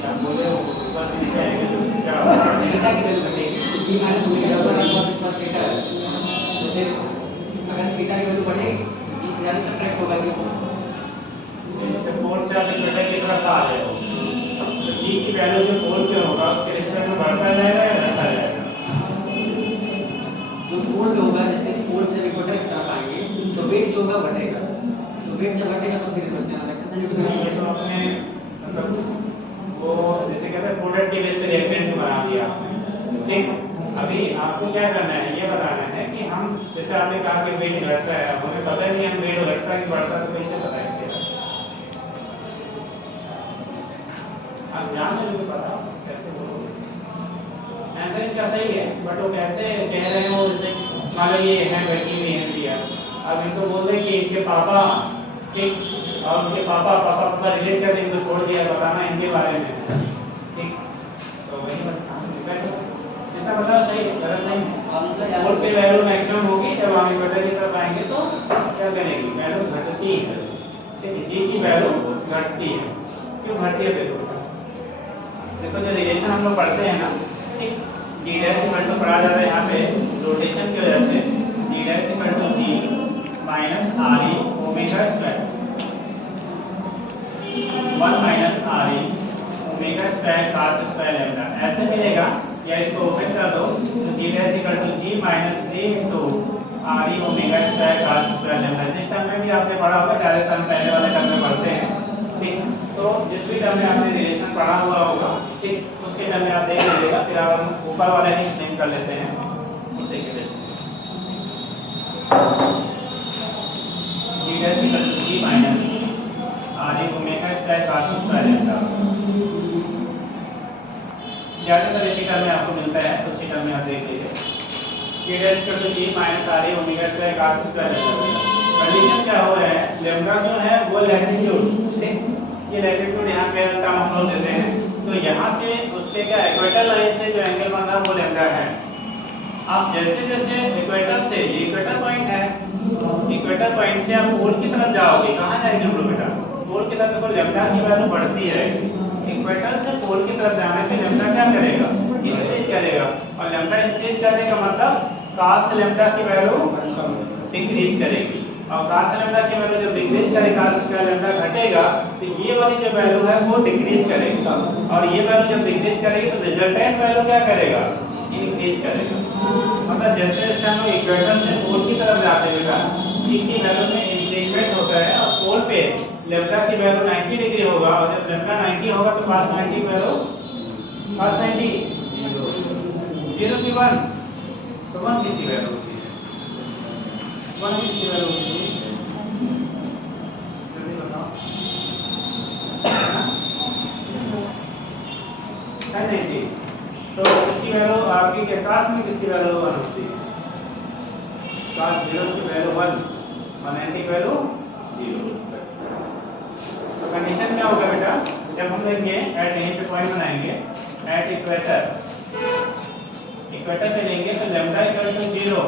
या बोले हो ऊपर नीचे आएंगे तो क्या होगा? थीटा की वैल्यू घटेगी तो G minus omega square cos square theta है तो फिर अगर थीटा की वैल्यू बढ़ेगी तो जी से ज़्यादा सब्ट्रैक्ट होगा जी। जैसे पोल से आप इक्वेटर की तरफ आ रहे हो तो जी की वैल्यू जो पोल पे होगा उसके रिस्पेक्ट में बढ़ता जाएगा या घटता जाएगा? जो पोल पे होगा जैसे पोल से इक्वेटर की तरफ आएंगे तो वेट जो होगा घटेगा, तो वेट जब घटेगा तो फिर एक्सेलरेशन नहीं, ये तो आपने मतलब वो जैसे कहते हैं प्रोडक्ट के बेस पे रिएक्टेंट बना दिया आपने। ठीक, अभी आपको क्या करना है ये बताना है कि हम जैसे आपने कहा कि वेट घटता है, अब हमें पता ही नहीं हम वेट घटता है कि बढ़ता है तो कैसे बताएंगे? आप जान रहे हो पता कैसे बोलोगे? आंसर इसका सही है बट वो कैसे कह रहे हो, जैसे मान लो ये है बैठी हुई है दिया, अब इनको बोल दें कि इनके पापा, ठीक, और उनके पापा रिलेट कर इनको छोड़ दिया बताना इनके बारे में, ठीक, तो वही बताना जितना बताओ सही है गलत नहीं। पोल पे वैल्यू मैक्सिमम होगी जब हम इक्वेटर की तरफ आएंगे तो क्या करेगी, वैल्यू घटती है, ठीक है, जी की वैल्यू घटती है। क्यों घटती है देखो, देखो जो रिलेशन हम लोग पढ़ते हैं ना, ठीक, डी डैश इक्वल टू पढ़ा जाता है यहाँ पे रोटेशन की वजह से D dash equal to G minus R E omega square 1 minus R E omega square cos square lambda ऐसे मिलेगा, या इसको ओपन कर दो तो D dash equal to G minus C into R E omega square cos square lambda. जिस term में भी आपने पढ़ा होगा, ज़्यादातर हम पहले वाले टर्म में पढ़ते हैं, ठीक, तो जिस भी टर्म में आपने रिलेशन पढ़ा हुआ होगा, ठीक, उसके टर्म में आप देख लीजिएगा, फिर आप हम ऊपर वाले ही एक्सप्लेन कर लेते हैं उसी के जैसे D dash equal to G minus R E omega square cos square lambda. ज़्यादातर इसी टर्म में आपको मिलता है तो उसी टर्म में आप देख लीजिए D dash equal to G minus R E omega square cos square lambda. Condition क्या हो रहा है, लैम्डा जो है वो लैटिट्यूड, ठीक, ये लैटिट्यूड यहाँ पे टर्म हम लोग देते हैं तो यहाँ से उसके क्या इक्वेटर लाइन से जो एंगल बन रहा है वो लैम्डा है। आप जैसे जैसे इक्वेटर से, ये इक्वेटर पॉइंट है, इक्वेटर पॉइंट से आप पोल की तरफ जाओगे, कहाँ जाएंगे हम लोग बेटा, पोल की तरफ, देखो लैम्डा की वैल्यू बढ़ती है, इक्वेटर से पोल की तरफ जाने पे लैम्डा क्या करेगा, इंक्रीज करेगा, और लैम्डा इंक्रीज करने का मतलब cos लैम्डा की वैल्यू डिक्रीज करेगी, और cos लैम्डा की वैल्यू जब डिक्रीज करेगा cos लैम्डा घटेगा तो ये वाली जो वैल्यू है वो डिक्रीज करेगी, और ये वैल्यू जब डिक्रीज करेगी तो रिजल्टेंट वैल्यू क्या करेगा, इंक्रीज करेगा। मतलब जैसे जैसे हम लोग इक्वेटर से पोल की तरफ जाते हैं जी की वैल्यू में इंक्रीजमेंट होता है, और पोल पे लैम्डा की वैल्यू 90 डिग्री होगा, और जब लैम्डा 90 होगा तो cos 90 वैल्यू cos 90 0 की 1 तो 1 किसकी वैल्यू होती है, 1 किसकी वैल्यू होती है, जल्दी बताओ, है 90 तो इसकी वैल्यू आपकी के cos में किसकी वैल्यू 1 होती है, cos 0 की वैल्यू 1 और 90 की वैल्यू 0। तो कंडीशन क्या होगा बेटा, जब हम लेंगे एट, यहीं पे पॉइंट बनाएंगे एट इक्वेटर, इक्वेटर पे लेंगे तो लैम्डा इक्वल टू 0,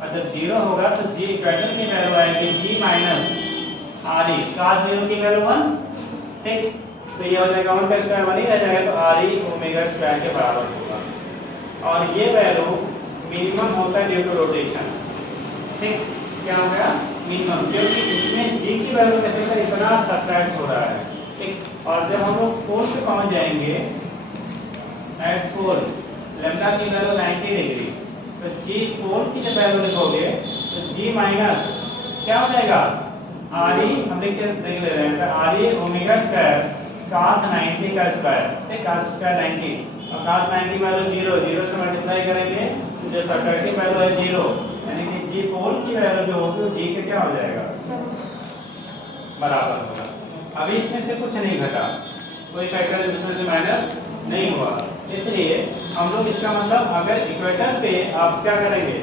और जब 0 होगा तो जी इक्वेटर की वैल्यू आएगी जी माइनस आर ई cos 0 की वैल्यू 1, ठीक, तो ये हो जाएगा 1 का स्क्वायर 1 ही रह जाएगा, तो आर ई ओमेगा स्क्वायर के बराबर होगा, और ये वैल्यू मिनिमम होता है ड्यू टू रोटेशन, ठीक, क्या हो गया मिनिमम, क्योंकि इसमें जी की वैल्यू कैसे का इतना सब्ट्रैक्ट हो रहा है, ठीक, और जब हम लोग पोल पे पहुंच जाएंगे एट पोल लैम्डा की वैल्यू 90 डिग्री, तो जी पोल की जब वैल्यू लिखोगे तो जी माइनस क्या हो जाएगा आर ई, हम लिख के देख ले रहे हैं are E omega square cos 90 का स्क्वायर, ठीक, cos स्क्वायर 90, और cos 90 वैल्यू 0, 0 से मल्टीप्लाई करेंगे तो जो सर्कल की वैल्यू है 0, यानी कि g पोल की वैल्यू जो होगी वो g के क्या हो जाएगा, बराबर होगा। अभी इसमें से कुछ नहीं घटा, कोई फैक्टर इसमें से माइनस नहीं हुआ, इसलिए हम लोग इसका मतलब अगर इक्वेटर पे आप क्या करेंगे,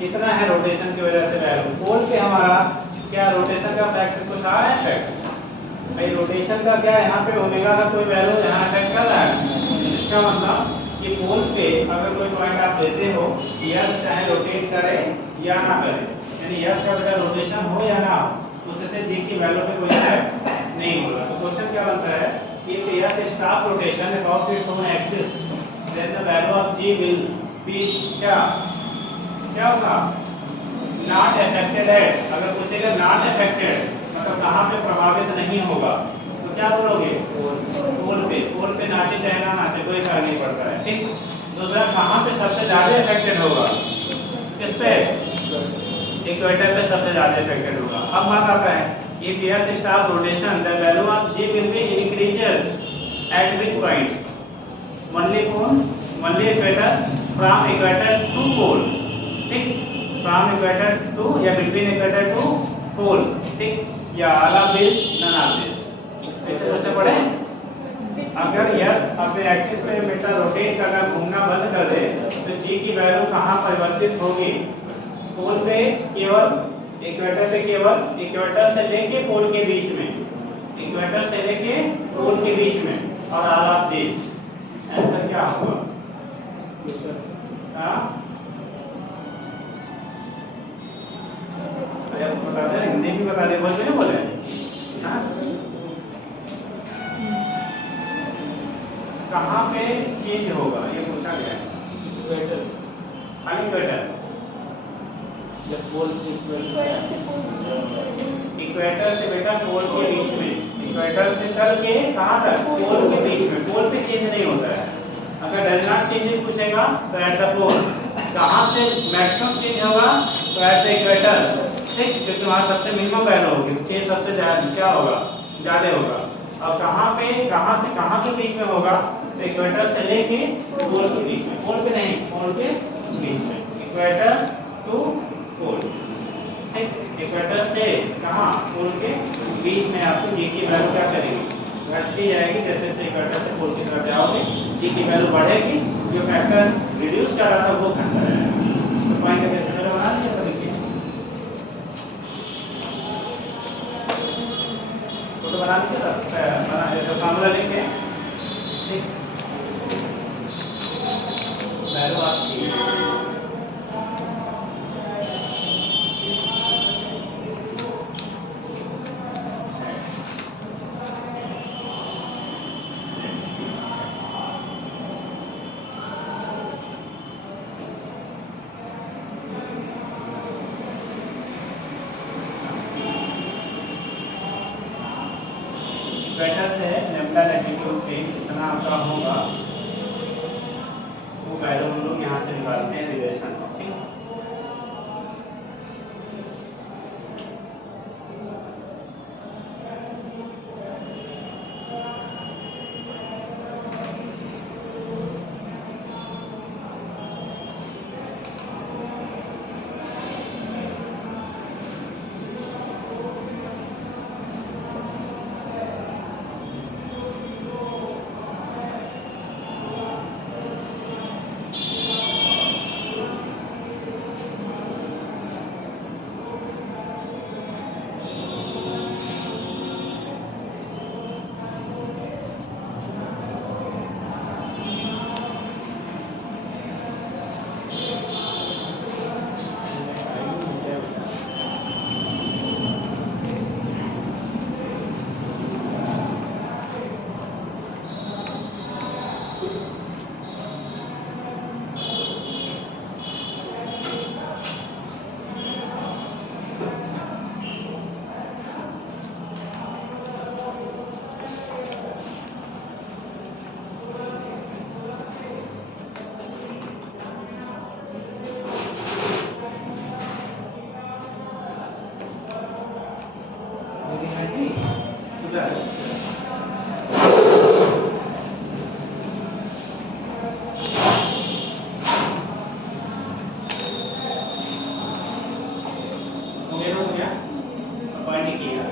कितना है रोटेशन की वजह से वैल्यू, पोल पे हमारा क्या रोटेशन का फैक्टर कुछ आ रहा है इफेक्ट, भाई रोटेशन का क्या यहाँ पे ओमेगा का कोई वैल्यू यहाँ इफेक्ट कर रहा है। इसका मतलब कि पोल पे अगर कोई पॉइंट आप लेते हो, यह चाहे रोटेट करे या ना करे, यानी यह का बेटा रोटेशन हो या ना हो, उससे जी की वैल्यू पे कोई इफेक्ट नहीं होगा। तो क्वेश्चन क्या बनता है कि if earth stop rotation about its own axis then the value of g will be क्या होगा, नॉट अफेक्टेड है। अगर पूछेगा नॉट अफेक्टेड मतलब कहाँ पे प्रभावित नहीं होगा तो क्या बोलोगे, पोल पे नाचे चाहे ना नाचे कोई फर्क नहीं पड़ता है, ठीक। दूसरा कहाँ पे सबसे ज्यादा अफेक्टेड होगा, किस पे, इक्वेटर पे सबसे ज्यादा अफेक्टेड होगा। अब बात आता है if earth stop rotation the value of g will be increases at which point, only equator from equator to pole, ठीक, from equator to या between equator to pole, ठीक, या all of this none of this, ऐसे कैसे पढ़े। अगर यह अपने एक्सिस पे बेटा रोटेट करना घूमना बंद कर दे तो g की वैल्यू कहाँ परिवर्तित होगी, पोल पे केवल, इक्वेटर पे केवल, इक्वेटर से लेके पोल के बीच में, इक्वेटर से लेके पोल के बीच में, और ऑल ऑफ दिस, आंसर क्या होगा, हाँ बता दे, हिंदी भी बता दे, बोल बोले, हाँ कहाँ पे चेंज होगा ये पूछा गया है, इक्वेटर, खाली इक्वेटर, इक्वेटर से बेटा पोल के बीच में, इक्वेटर से चल के कहाँ तक, पोल के बीच में, पोल पे चेंज नहीं होता है। अगर डज नॉट चेंज पूछेगा तो एट द पोल, कहाँ से मैक्सिमम चेंज होगा तो एट द इक्वेटर, ठीक, क्योंकि वहाँ सबसे मिनिमम वैल्यू होगी, चेंज सबसे क्या होगा, ज़्यादा होगा। और कहाँ से कहाँ के बीच में होगा तो इक्वेटर से लेके पोल के बीच में, पोल पे नहीं, पोल के बीच में, इक्वेटर टू पोल, ठीक, इक्वेटर से कहाँ, पोल के बीच में आपको जी की वैल्यू क्या करेगी, घटती जाएगी, जैसे जैसे इक्वेटर से पोल की तरफ जाओगे जी की वैल्यू बढ़ेगी, जो फैक्टर रिड्यूस कर रहा था वो घटता रहेगा। तो पॉइंट कैसे मेरा बना लिया था, देखिए तो बना लीजिए, बना फार्मूला लिख के, ठीक, वैल्यू आपकी इक्वेटर से लैम्डा लैटिट्यूड पे कितना आपका होगा वो वैल्यू हम लोग यहाँ से निकालते हैं रिलेशन, ठीक। पॉइंट किया।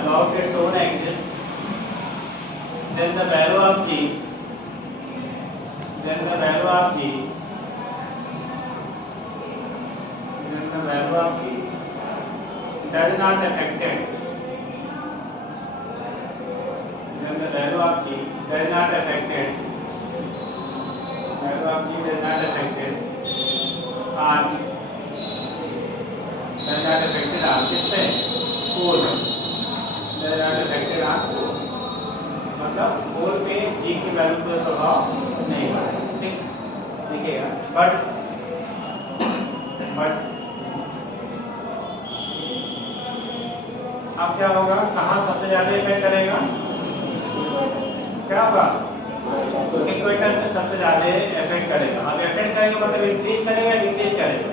About its own axis, then the value of G, does not affected. Then the value of G does not affected. On does not affected on किससे? पोल does not affected on पोल, मतलब पोल पे G की value पर प्रभाव नहीं पड़ेगा। ठीक देखिएगा। बट अब क्या होगा, कहाँ सबसे ज्यादा इफेक्ट करेगा? क्या होगा? इक्वेटर में सबसे ज्यादा इफेक्ट करेगा। अब इफेक्ट करेगा मतलब इंक्रीज करेगा, डिक्रीज करेगा?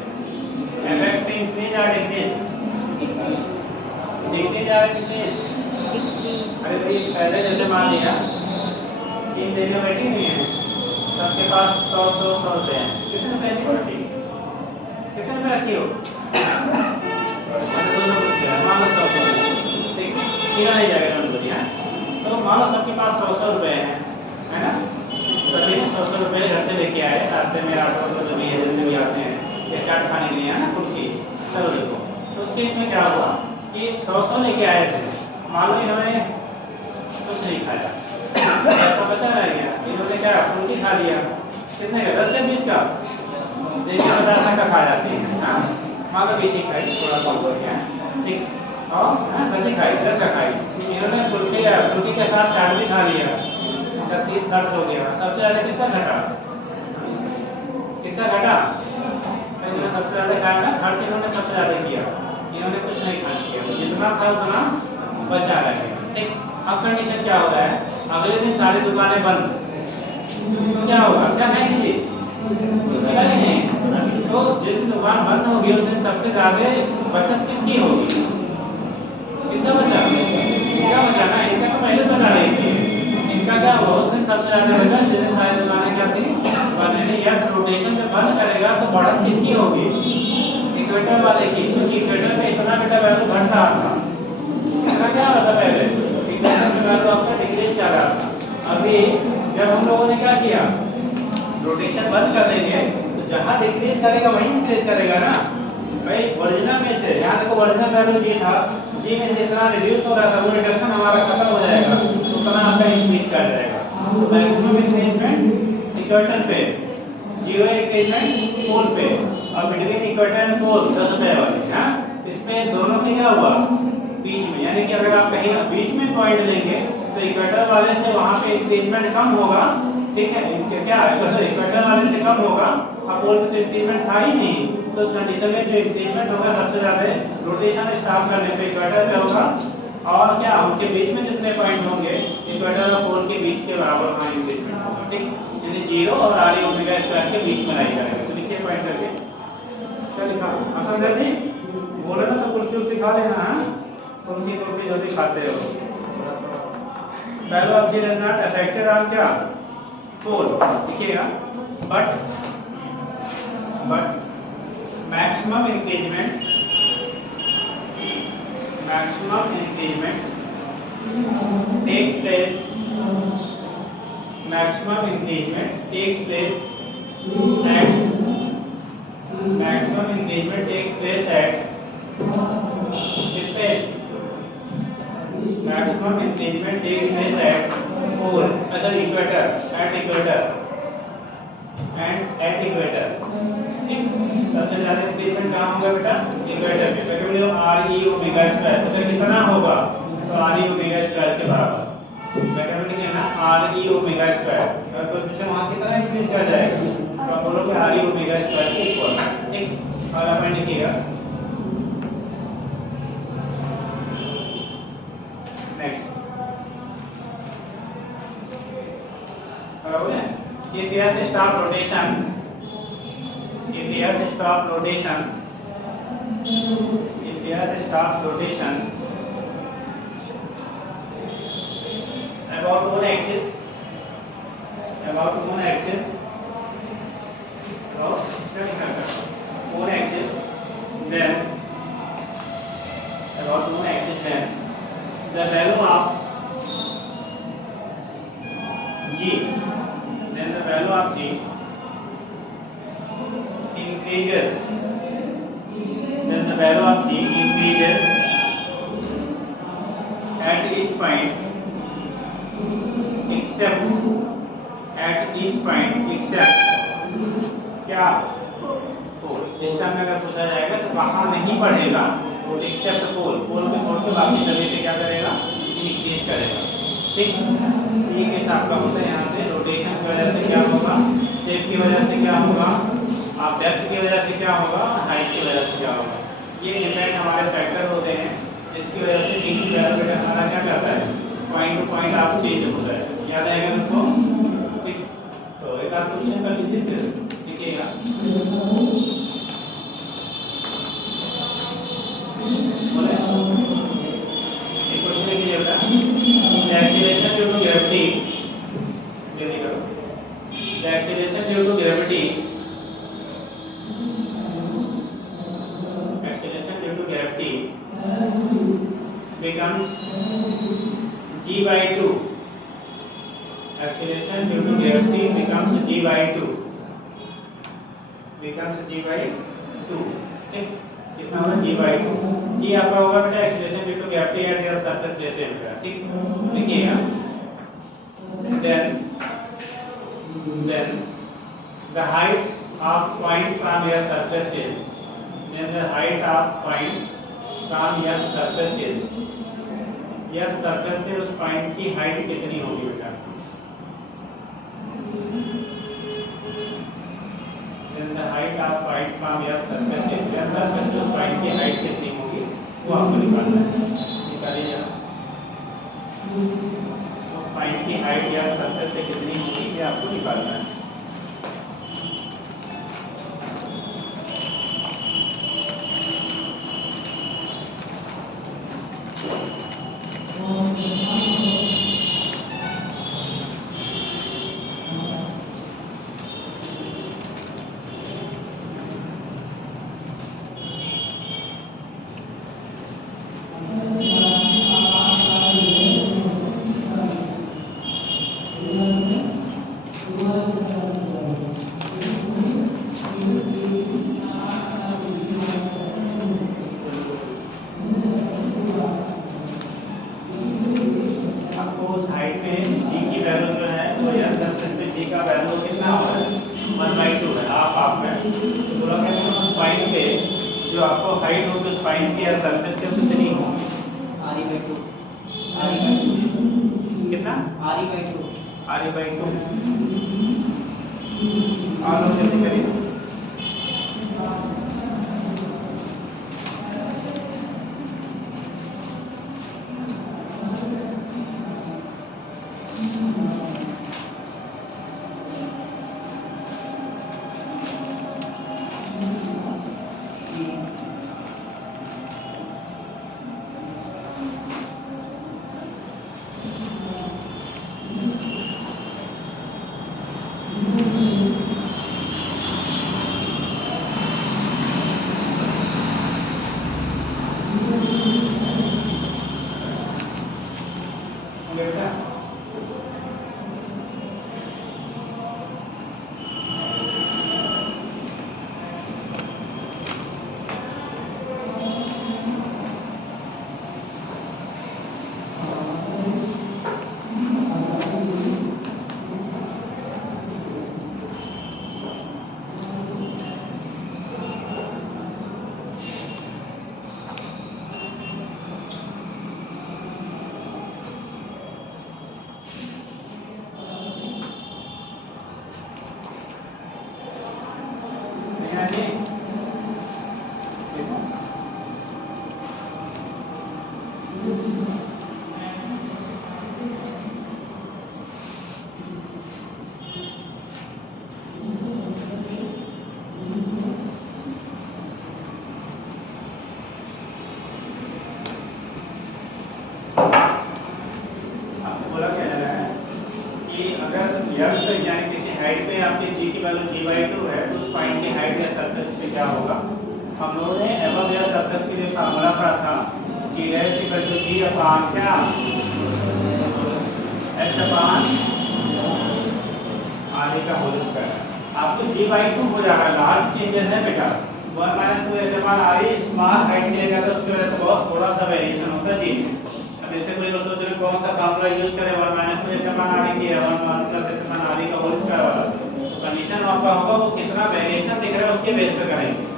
इफेक्ट इंक्रीज और डिक्रीज, डिक्रीज और डिक्रीज। अरे भाई पहले जैसे मान लिया तीन देवियां बैठी हुई हैं, सबके पास 100 रुपए हैं। कितने रुपए की बैठी? कितने रुपए रखी हो? 200 रुपए, मान लो 100 रुपए। ठीक, गिना नहीं जाएगा नंबर यहाँ। तो मान लो सबके पास 100 रुपए हैं, है ना? सभी ने 100 रुपए घर से लेके आए, रास्ते में ऑटो जो भी है जैसे भी आते हैं या चाट खाने के लिए, है ना, कुर्सी। चलो देखो, तो उस केस में क्या हुआ कि 100 लेके आए थे, मान लो इन्होंने कुछ नहीं खाया, ऐसा बचा रह गया। इन्होंने क्या फुल्की खा लिया, कितने का? 10 या 20 का? देखिए 50 का खा जाती है, हाँ, मान लो 20 ही खाई, थोड़ा कम हो गया। ठीक, और 10 ही खाई, 10 का खाई। इन्होंने फुल्की के साथ चाट भी खा लिया, 30 खर्च हो गया। सबसे ज्यादा किसका घटा? किसका घटा? इन्होंने सबसे ज्यादा खाया ना, खर्च इन्होंने सबसे ज्यादा किया, इन्होंने कुछ नहीं खर्च किया। जितना था उतना बचा रह गया। ठीक, अब कंडीशन क्या होता है, अगले दिन सारी दुकानें बंद, तो क्या होगा? क्या खाएंगे जी? नहीं। तो जिस दुकान बंद होगी उस दिन सबसे ज्यादा बचत किसकी होगी? किसका बचा? इनका बचा ना, इनका तो पहले बचा रही थी। इनका क्या हुआ, उस दिन सबसे ज्यादा बचा जिस दिन सारी दुकानें क्या थी? बंद। या रोटेशन में बंद करेगा तो बढ़त किसकी होगी? इक्वेटर वाले की, क्योंकि इक्वेटर में इतना बेटा वैल्यू घट रहा था। इसका क्या होता पहले? इक्वेटर में वैल्यू आपका डिक्रीज कर रहा था। अभी जब हम लोगों ने क्या किया, रोटेशन बंद कर देंगे तो जहाँ डिक्रीज करेगा वहीं इंक्रीज करेगा ना भाई। ओरिजिनल में से यहाँ देखो, ओरिजिनल वैल्यू जी था, जी में से इतना रिड्यूस हो रहा था, वो रिडक्शन हमारा खत्म हो जाएगा, तो उतना आपका इंक्रीज कर जाएगा। तो मैक्सिमम इंक्रीजमेंट इक्वेटर पे, जीरो इंक्रीजमेंट पोल पे, और बिटवीन इक्वेटर एंड पोल 10 रुपए वाली। हाँ, इसमें दोनों के क्या हुआ? बीच में, यानी कि अगर आप कहीं बीच में पॉइंट लेंगे तो इक्वेटर वाले से वहाँ पे इंक्रीजमेंट कम होगा। ठीक है, क्या इक्वेटर वाले से कम होगा, अब पोल पे तो इंक्रीजमेंट था ही नहीं, तो उस कंडीशन में जो इंक्रीजमेंट होगा सबसे ज्यादा रोटेशन स्टार्ट करने पे इक्वेटर पे होगा, और क्या उनके बीच में जितने पॉइंट होंगे इक्वेटर और पोल के बीच के बराबर वहाँ इंक्रीजमेंट होगा। ठीक, यानी 0 और आर ओमेगा स्क्वायर के बीच में लाई जाएगा। तो लिखिए पॉइंट करके, क्या लिखा? समझा जी? बोले ना तो कुर्सी उर्सी खा लेना। हाँ, कुर्सी जो भी खाते हो। Value of G does not affected on क्या? पोल। लिखिएगा, but maximum engagement takes place maximum engagement takes place at maximum engagement takes place at maximum engagement takes place at pole equator at equator and at equator. ठीक, सबसे ज्यादा engagement कहाँ होगा बेटा? Equator पे। तो बोले RE ओमेगा स्क्वायर तो कितना होगा? तो RE ओमेगा स्क्वायर के बराबर। बेटा बोले क्या ना RE ओमेगा स्क्वायर और पोजीशन वहाँ कितना इंक्रीज कर जाएगा? तो आप बोलोगे RE ओमेगा स्क्वायर के इक्वल। ठीक, और अपन लिखिएगा नेक्स्ट बराबर है। If the earth stop rotation, if the earth stop rotation, if the earth stop rotation about one axis, about one axis, one axis, then about one axis, then the value of G, then the value of G increases, then the value of G increases at each point except at each point except क्या पोल। इस time में अगर पूछा जाएगा तो वहाँ नहीं पढ़ेगा तो एक्सेप्ट पोल, पोल को छोड़ के बाकी सभी से क्या करेगा? इंक्रीज करेगा। ठीक, ये केस आपका होता है। यहाँ से रोटेशन की वजह से क्या होगा? शेप की वजह से क्या होगा? आप डेप्थ की वजह से क्या होगा? हाइट की वजह से क्या होगा? ये डिपेंड हमारे फैक्टर होते हैं जिसकी वजह से एक पैरामीटर हमारा क्या करता है? पॉइंट टू पॉइंट आप चेंज होता है। याद आएगा तुमको? ठीक, तो एक आध क्वेश्चन कर लीजिए फिर लिखिएगा। बोले एक क्वेश्चन लिखिए बेटा, the acceleration due to gravity, जल्दी करो, the acceleration due to gravity, acceleration due to gravity becomes G by 2, acceleration due to gravity becomes G by 2, becomes G by 2। ठीक, कितना होगा? G by 2। G आपका होगा बेटा acceleration due to gravity at the surface लेते हैं बेटा। ठीक, लिखिएगा then the height of point from your surface is, then the height of point from your surface is, यह सरफेस से उस पॉइंट की हाइट कितनी होगी बेटा? then the height of point from your surface is, यह सरफेस से उस पॉइंट की हाइट कितनी होगी वो आपको निकालना है। निकालिए जरा, उस पॉइंट की हाइट या सरफेस से कितनी होगी ये आपको निकालना है। जो आपको हाइट होगी उस पॉइंट की या सरफेस से कितनी होगी? RE/2 कितना? RE/2 RE/2। और लोग जल्दी करिए। अगर यर्थ यानी किसी हाइट पे आपकी g की वैल्यू g/2 है तो उस पॉइंट की हाइट या सरफेस पे क्या होगा? हम लोगों ने एबव या सरफेस के लिए फार्मूला पढ़ा था g dash equal to g upon क्या h अपॉन आगे का होल स्क्वायर। आपको g/2 हो जाएगा, लार्ज चेंजेस है बेटा। 1 - 2 h upon r small height के लिए जाता है, उसकी वजह से बहुत थोड़ा सा वेरिएशन होता है जी। अब जैसे कोई लोग सोच रहे कौन सा फार्मूला यूज करें, 1 - 2 h अपॉन r की है 1 + h अपॉन r का होल स्क्वायर वाला। तो कंडीशन आपका होगा वो कितना वेरिएशन दिख रहा है उसके बेस पे करेंगे।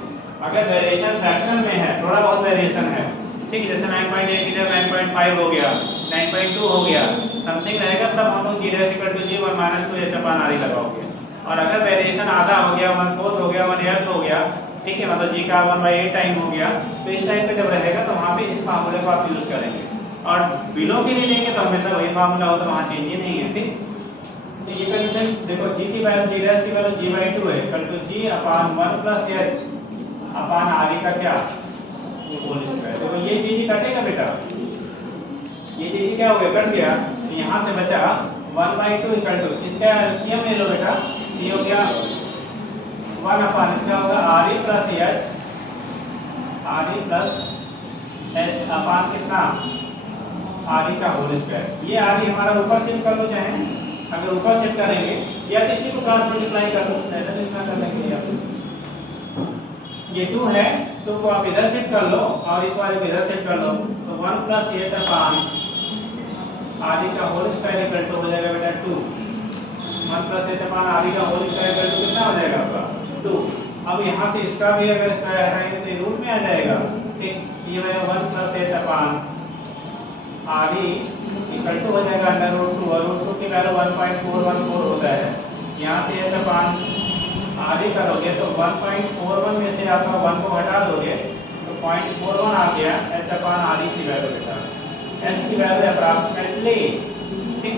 अगर वेरिएशन फ्रैक्शन में है, थोड़ा बहुत वेरिएशन है, ठीक है, जैसे 9.8 की जगह 9.5 हो गया, 9.2 हो गया, समथिंग रहेगा, तब हम लोग g dash equal to g 1 - 2 h upon r लगाओगे। और अगर वेरिएशन आधा हो गया, 1/4 हो गया, 1/8 हो गया, ठीक है, मतलब g का 1/8 टाइम हो गया, तो इस टाइम पे जब रहेगा तो वहाँ पे इस फार्मूले को आप यूज करेंगे। और बिलो के लिए लेंगे तो हमेशा वही फार्मूला हो, तो वहाँ चेंज ही नहीं है, ठीक। तो ये कंडीशन देखो, g की वैल्यू g डैश की वैल्यू g/2 है, equal to g upon 1 + h upon r का क्या होल स्क्वायर। देखो ये g कटेगा बेटा, ये g क्या हो गया, कट गया, तो यहाँ से बचा 1/2 इक्वल टू इसका एलसीएम ले लो बेटा, ये हो गया 1 अपॉन इसका होगा re प्लस h अपॉन कितना re का होल स्क्वायर। ये re हमारा ऊपर शिफ्ट कर लो, चाहे अगर ऊपर शिफ्ट करेंगे या तो इसी को क्रॉस मल्टीप्लाई कर लो, ऐसा तो इतना कर लेंगे आप। ये 2 है, 2 को आप इधर शिफ्ट कर लो और इस वाले को इधर शिफ्ट कर लो, तो 1 + h अपॉन re का होल स्क्वायर इक्वल टू हो जाएगा बेटा 2। 1 + h अपॉन re का होल स्क्वायर इक्वल टू कितना हो जाएगा आपका 2। अब यहाँ से इसका भी अगर स्क्वायर हटाएंगे तो ये रूट में आ जाएगा, ठीक। ये हो जाएगा 1 + h upon re equal to हो जाएगा √2, और √2 की वैल्यू 1.414 होता है। यहाँ से h अपॉन re करोगे तो 1.41 में से आपका 1 को हटा दोगे तो 0.41 आ गया h अपॉन re की वैल्यू बेटा। h की वैल्यू अप्रॉक्सीमेटली, ठीक,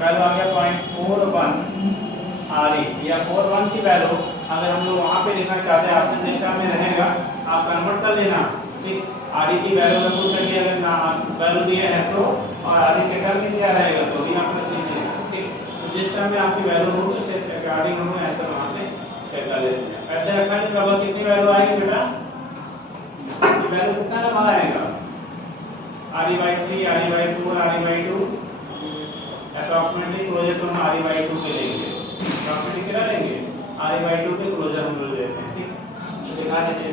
वैल्यू आ गया 0.41 re या 41 की वैल्यू अगर हम लोग वहाँ पे लिखना चाहते हैं, ऑप्शन जिसका में रहेगा आप कन्वर्ट कर लेना, ठीक। re की वैल्यू का पुट करके अगर ना वैल्यू दिए हैं तो, और re के टर्म में दिया रहेगा तो भी आप रख लीजिए, ठीक। तो जिस टर्म में आपकी वैल्यू हो उसके अकॉर्डिंग हम लोग ऐसा वहाँ से चेक कर लेते हैं। ऐसे रखा है तो कितनी वैल्यू आएगी बेटा, ये वैल्यू कितना नंबर आएगा, re/3 re/4 re/2, approximately closure तो हम re/2 के लेंगे, अप्रॉक्सीमेटली कितना लेंगे re/2 के क्लोजर हम लोग लेते हैं, ठीक। तो दिखा दीजिए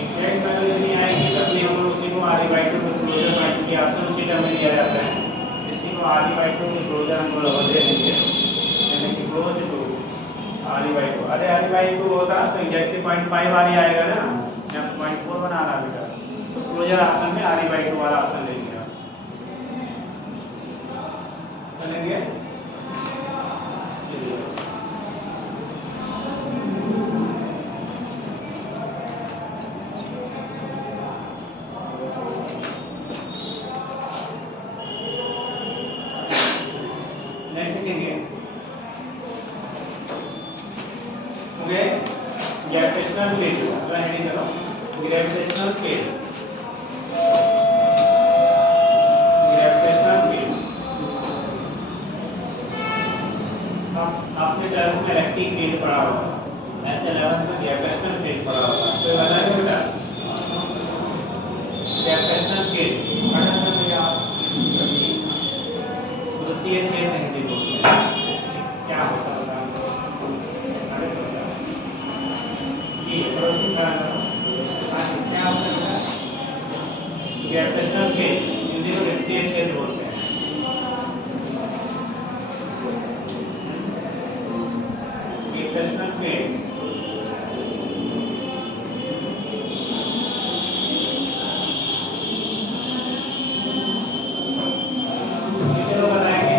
एग्जैक्ट वैल्यू नहीं आएगी, तभी हम लोग उसी को re/2 के क्लोजर पॉइंट की ऑप्शन उसी टर्म में दिया जाता है, इसी को re/2 के क्लोजर हम लोग दे देंगे, यानी कि क्लोज टू re/2। अरे re/2 होता तो एग्जैक्टली 0.5 re आएगा ना, या 0.4 बना रहा बेटा, तो क्लोजर ऑप्शन में re/2 वाला ऑप्शन लेंगे आप, चलेंगे। ग्रेविटेशनल फील्ड, अगला हेडिंग करो, ग्रेविटेशनल फील्ड। ग्रेविटेशनल फील्ड आपने 12th में इलेक्ट्रिक फील्ड पढ़ा होगा, ऐसे 11th में ग्रेविटेशनल फील्ड पढ़ा होगा, तो बताइए बेटा ग्रेविटेशनल फील्ड पढ़ा था क्या आप? द्वितीय क्षेत्र हिंदी बोलते हैं, क्या होता है ग्रेविटेशनल फील्ड हिंदी में द्वितीय क्षेत्र बोलते हैं। ग्रेविटेशनल फील्ड बताएंगे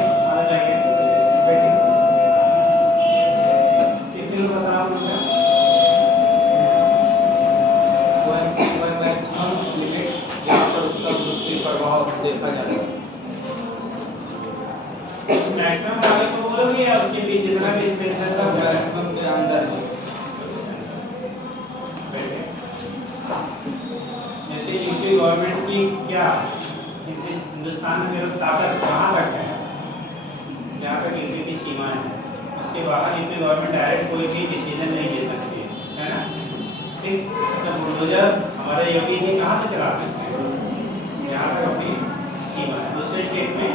मैक्सिमम आगे तो बोलोगे या उसके बीच जितना भी स्पेस है सब मैक्सिमम के अंदर ही। जैसे यूपी गवर्नमेंट की क्या हिंदुस्तान में मेरा ताकत कहाँ तक है, जहाँ तक यूपी की सीमा है, उसके बाहर यूपी गवर्नमेंट डायरेक्ट कोई भी डिसीजन नहीं ले सकती है ना। ठीक, तो बुलडोजर हमारे योगी जी कहाँ से चला सकते हैं, यहाँ तक अपनी सीमा है। दूसरे स्टेट में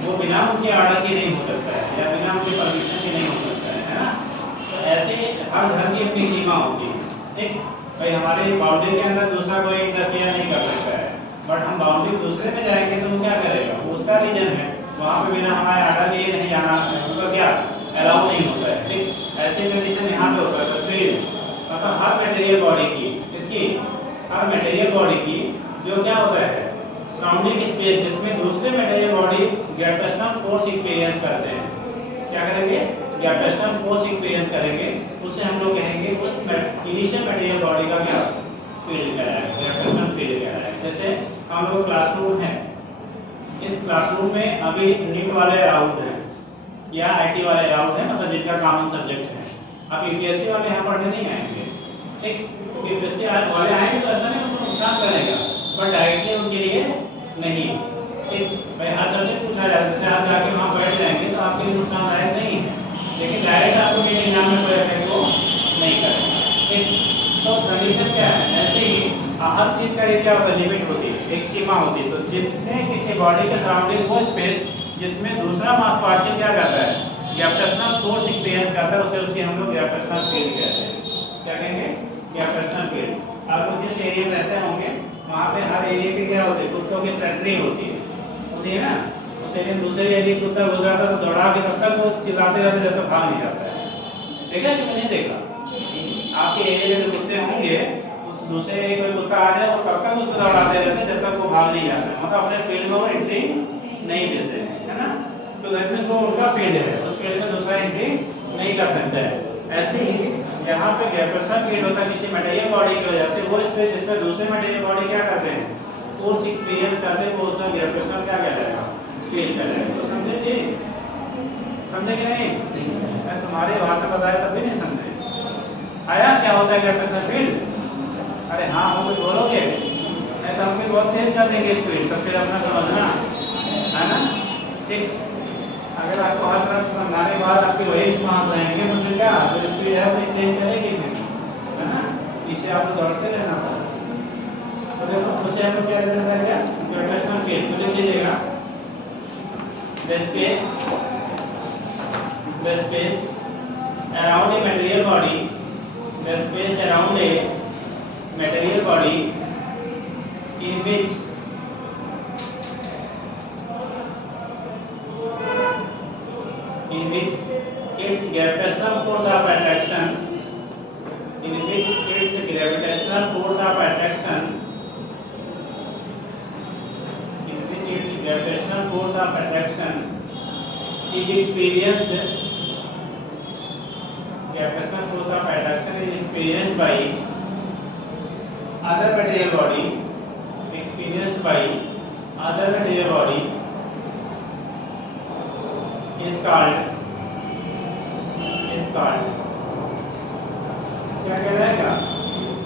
वो बिना उनके ऑर्डर के नहीं हो सकता है या बिना उनके परमिशन के नहीं हो सकता है ना। तो ऐसे हर घर की अपनी सीमा होती है। ठीक, भाई हमारे बाउंड्री के अंदर दूसरा कोई इंटरफेयर नहीं कर सकता है, बट हम बाउंड्री दूसरे में जाएंगे तो वो क्या करेगा, वो उसका रीजन है, वहाँ पे बिना हमारे ऑर्डर लिए नहीं जाना है, उनका क्या अलाउ नहीं होता है। ठीक, ऐसे कंडीशन यहाँ पे होता है। तो फिर मतलब हर मटेरियल बॉडी की, इसकी हर मटेरियल बॉडी की जो क्या होता है सराउंडिंग स्पेस, जिसमें दूसरे material body gravitational force experience करते हैं, क्या करेंगे ग्रेविटेशनल फोर्स एक्सपीरियंस करेंगे, उसे हम लोग कहेंगे उस इनिशियल मटेरियल बॉडी का क्या फील्ड कहलाएगा, ग्रेविटेशनल फील्ड कहलाएगा। जैसे हम लोग क्लासरूम है, इस क्लासरूम में अभी नीट वाले अलाउड हैं या आईटी वाले अलाउड हैं, मतलब जिनका कॉमन सब्जेक्ट है। अब यूपीएससी वाले यहाँ पढ़ने नहीं आएंगे। ठीक, यूपीएससी वाले आएंगे तो ऐसा नहीं उनको नुकसान करेगा, पर डायरेक्टली उनके लिए नहीं। ठीक भाई, हर सब्जेक्ट पूछा जाता है, जैसे आप जाके वहाँ बैठ जाएंगे तो आपके लिए नुकसानदायक नहीं है, लेकिन डायरेक्ट आपको मेरे एग्जाम में कोई इफेक्ट को नहीं करेगा। ठीक, तो कंडीशन क्या है, ऐसे ही हर चीज़ का एक क्या होता है लिमिट होती है, एक सीमा होती है। तो जितने किसी बॉडी के सराउंडिंग वो स्पेस जिसमें दूसरा मास पार्टिकल क्या करता है ग्रेविटेशनल फोर्स एक्सपीरियंस करता है, उसे उसकी हम लोग ग्रेविटेशनल फील्ड कहते हैं। क्या कहेंगे, ग्रेविटेशनल फील्ड। आप लोग जिस एरिया में रहते होंगे वहाँ पे हर एरिया पे क्या होते हैं कुत्तों की टेरिटरी होती है ना। उस एरिया में दूसरे एरिया कुत्ता गुजरता है तो दौड़ा के तब तक वो चिल्लाते रहते जब तक भाग नहीं जाता है। देखा कि नहीं देखा, आपके एरिया में जो कुत्ते होंगे उस दूसरे एरिया में कुत्ता आ जाए तो तब तक उसको दौड़ाते रहते जब तक वो भाग नहीं जाता, मतलब अपने फील्ड में वो एंट्री नहीं देते है ना। तो दैट मींस वो उनका फील्ड है, उस फील्ड में दूसरा एंट्री नहीं कर सकता है। ऐसे ही यहाँ पे ग्रेविटेशनल फील्ड होता है किसी मटेरियल बॉडी की वजह से, वो स्पेस जिसमें दूसरे मटेरियल बॉडी क्या करते हैं फोर्स एक्सपीरियंस करते हैं, वो उसका ग्रेविटेशनल क्या कहलाएगा फील्ड कहलाएगा। तो समझे जी, समझे कि नहीं, मैं तुम्हारे भाषा बताया तब भी नहीं समझे आया क्या होता है ग्रेविटेशनल फील्ड। अरे हाँ वो कुछ बोलोगे नहीं तो हम भी बहुत तेज कर देंगे इस फील्ड, तो फिर अपना समझना है ना। ठीक, अगर आपको हर तरफ समझाने के बाद आपके वही मार्क्स रहेंगे तो फिर क्या जो स्पीड है वो चेंज करेगी फिर, है ना। इसे आपको दौड़ते रहना पड़ेगा। तो देखो उससे आपको क्या रिजल्ट आएगा ग्रेविटेशनल फील्ड, तो लिख लीजिएगा the space around a material body, the space around a material body in which its gravitational force of attraction, in which its gravitational force of attraction, in which its gravitational force of attraction is experienced, gravitational force of attraction is experienced by other material body, experienced by other material body is called क्या कहलाएगा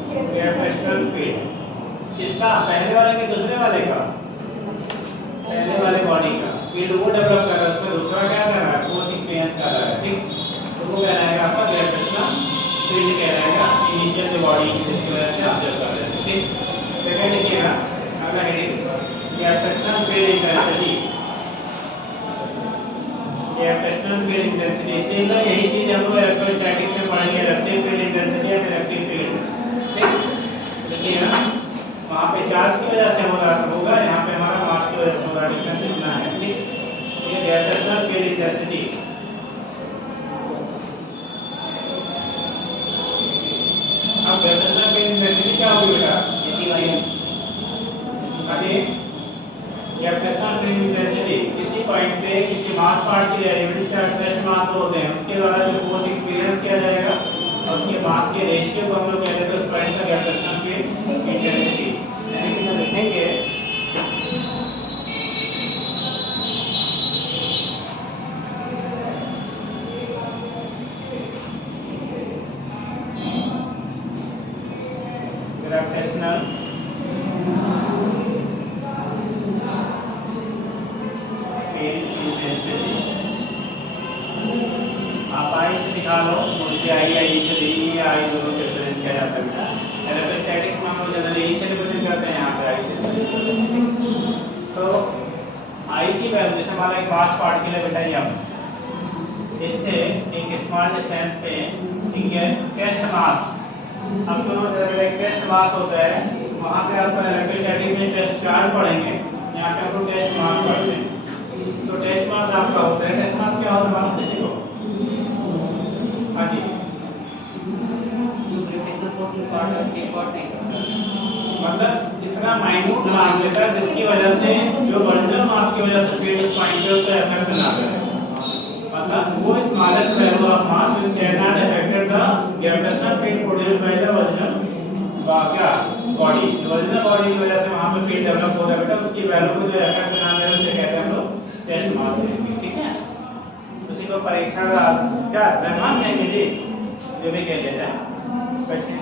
gravitational field. किसका, पहले वाले के दूसरे वाले का, पहले वाले बॉडी का फील्ड वो डेवलप कर रहा है, उसमें दूसरा क्या कर रहा है फोर्स एक्सपीरियंस कर रहा है। ठीक, तो वो कहलाएगा आपका ग्रेविटेशनल फील्ड कहलाएगा इनिशियल जो बॉडी जिसकी वजह से ऑब्जर्व कर रहे हैं। ठीक, सेकंड लिखिएगा अगला heading gravitational field intensity, gravitational field intensity. इसीलिए यही चीज हम लोग इलेक्ट्रोस्टैटिक में पढ़ेंगे, इलेक्ट्रिक फील्ड इंटेंसिटी या इलेक्ट्रिक फील्ड। ठीक, देखिएगा वहाँ पे चार्ज की वजह से हो रहा होगा, यहाँ पे हमारा मास की वजह से हो रहा, डिफरेंस इतना है। ठीक, ये ग्रेविटेशनल फील्ड इंटेंसिटी। अब ग्रेविटेशनल फील्ड इंटेंसिटी क्या होगी बेटा, ग्रेविटेशनल फील्ड इंटेंसिटी किसी पॉइंट पे किसी मास पार्टिकल एलिमेंट चाहे टेस्ट मास होते हैं उसके द्वारा जो फोर्स एक्सपीरियंस किया जाएगा और उसके मास के रेशियो को हम लोग कहते हैं उस पॉइंट का ग्रेविटेशनल फील्ड इंटेंसिटी। यानी कि जो लिखेंगे डिस्टेंस पे थी। आप आई से दिखा लो, मोस्टली आई से दी आई दोनों से रिप्रेजेंट किया जाता है बेटा। इलेक्ट्रोस्टैटिक्स में हम लोग जनरली ई से रिप्रेजेंट करते हैं, यहाँ पे आई से रिप्रेजेंट करते हैं। तो आई की वैल्यू जैसे हमारा एक मास पार्टिकल है बेटा यम, इससे एक स्मॉल डिस्टेंस पे ठीक है टेस्ट मास, अब तो एक टेस्ट मास होता है, वहाँ पे आपको इलेक्ट्रोस्टैटिक में टेस्ट चार्ज पढ़ेंगे, यहाँ पे आपको टेस्ट मास पढ़ते हैं। तो टेस्ट मास आपका होता है, टेस्ट मास क्या होता है मालूम किसी को? हाँ जी, मतलब जितना माइन्यूट मान लेता है जिसकी वजह से जो ओरिजिनल मास की वजह से फील्ड उस पॉइंट पे उसका इफेक्ट ना करे, मतलब वो smallest value of mass which can not affected the gravitational field produced by the original क्या बॉडी, ओरिजिनल बॉडी की वजह से वहां पर फील्ड डेवलप हो रहा है बेटा, उसकी वैल्यू को जो इफेक्ट ना करे उसे कहते हैं हम लोग टेस्ट मास, ठीक है। उसी को परीक्षण क्या द्रव्यमान कहेंगे जी, जो भी कह लेते हैं बैठे।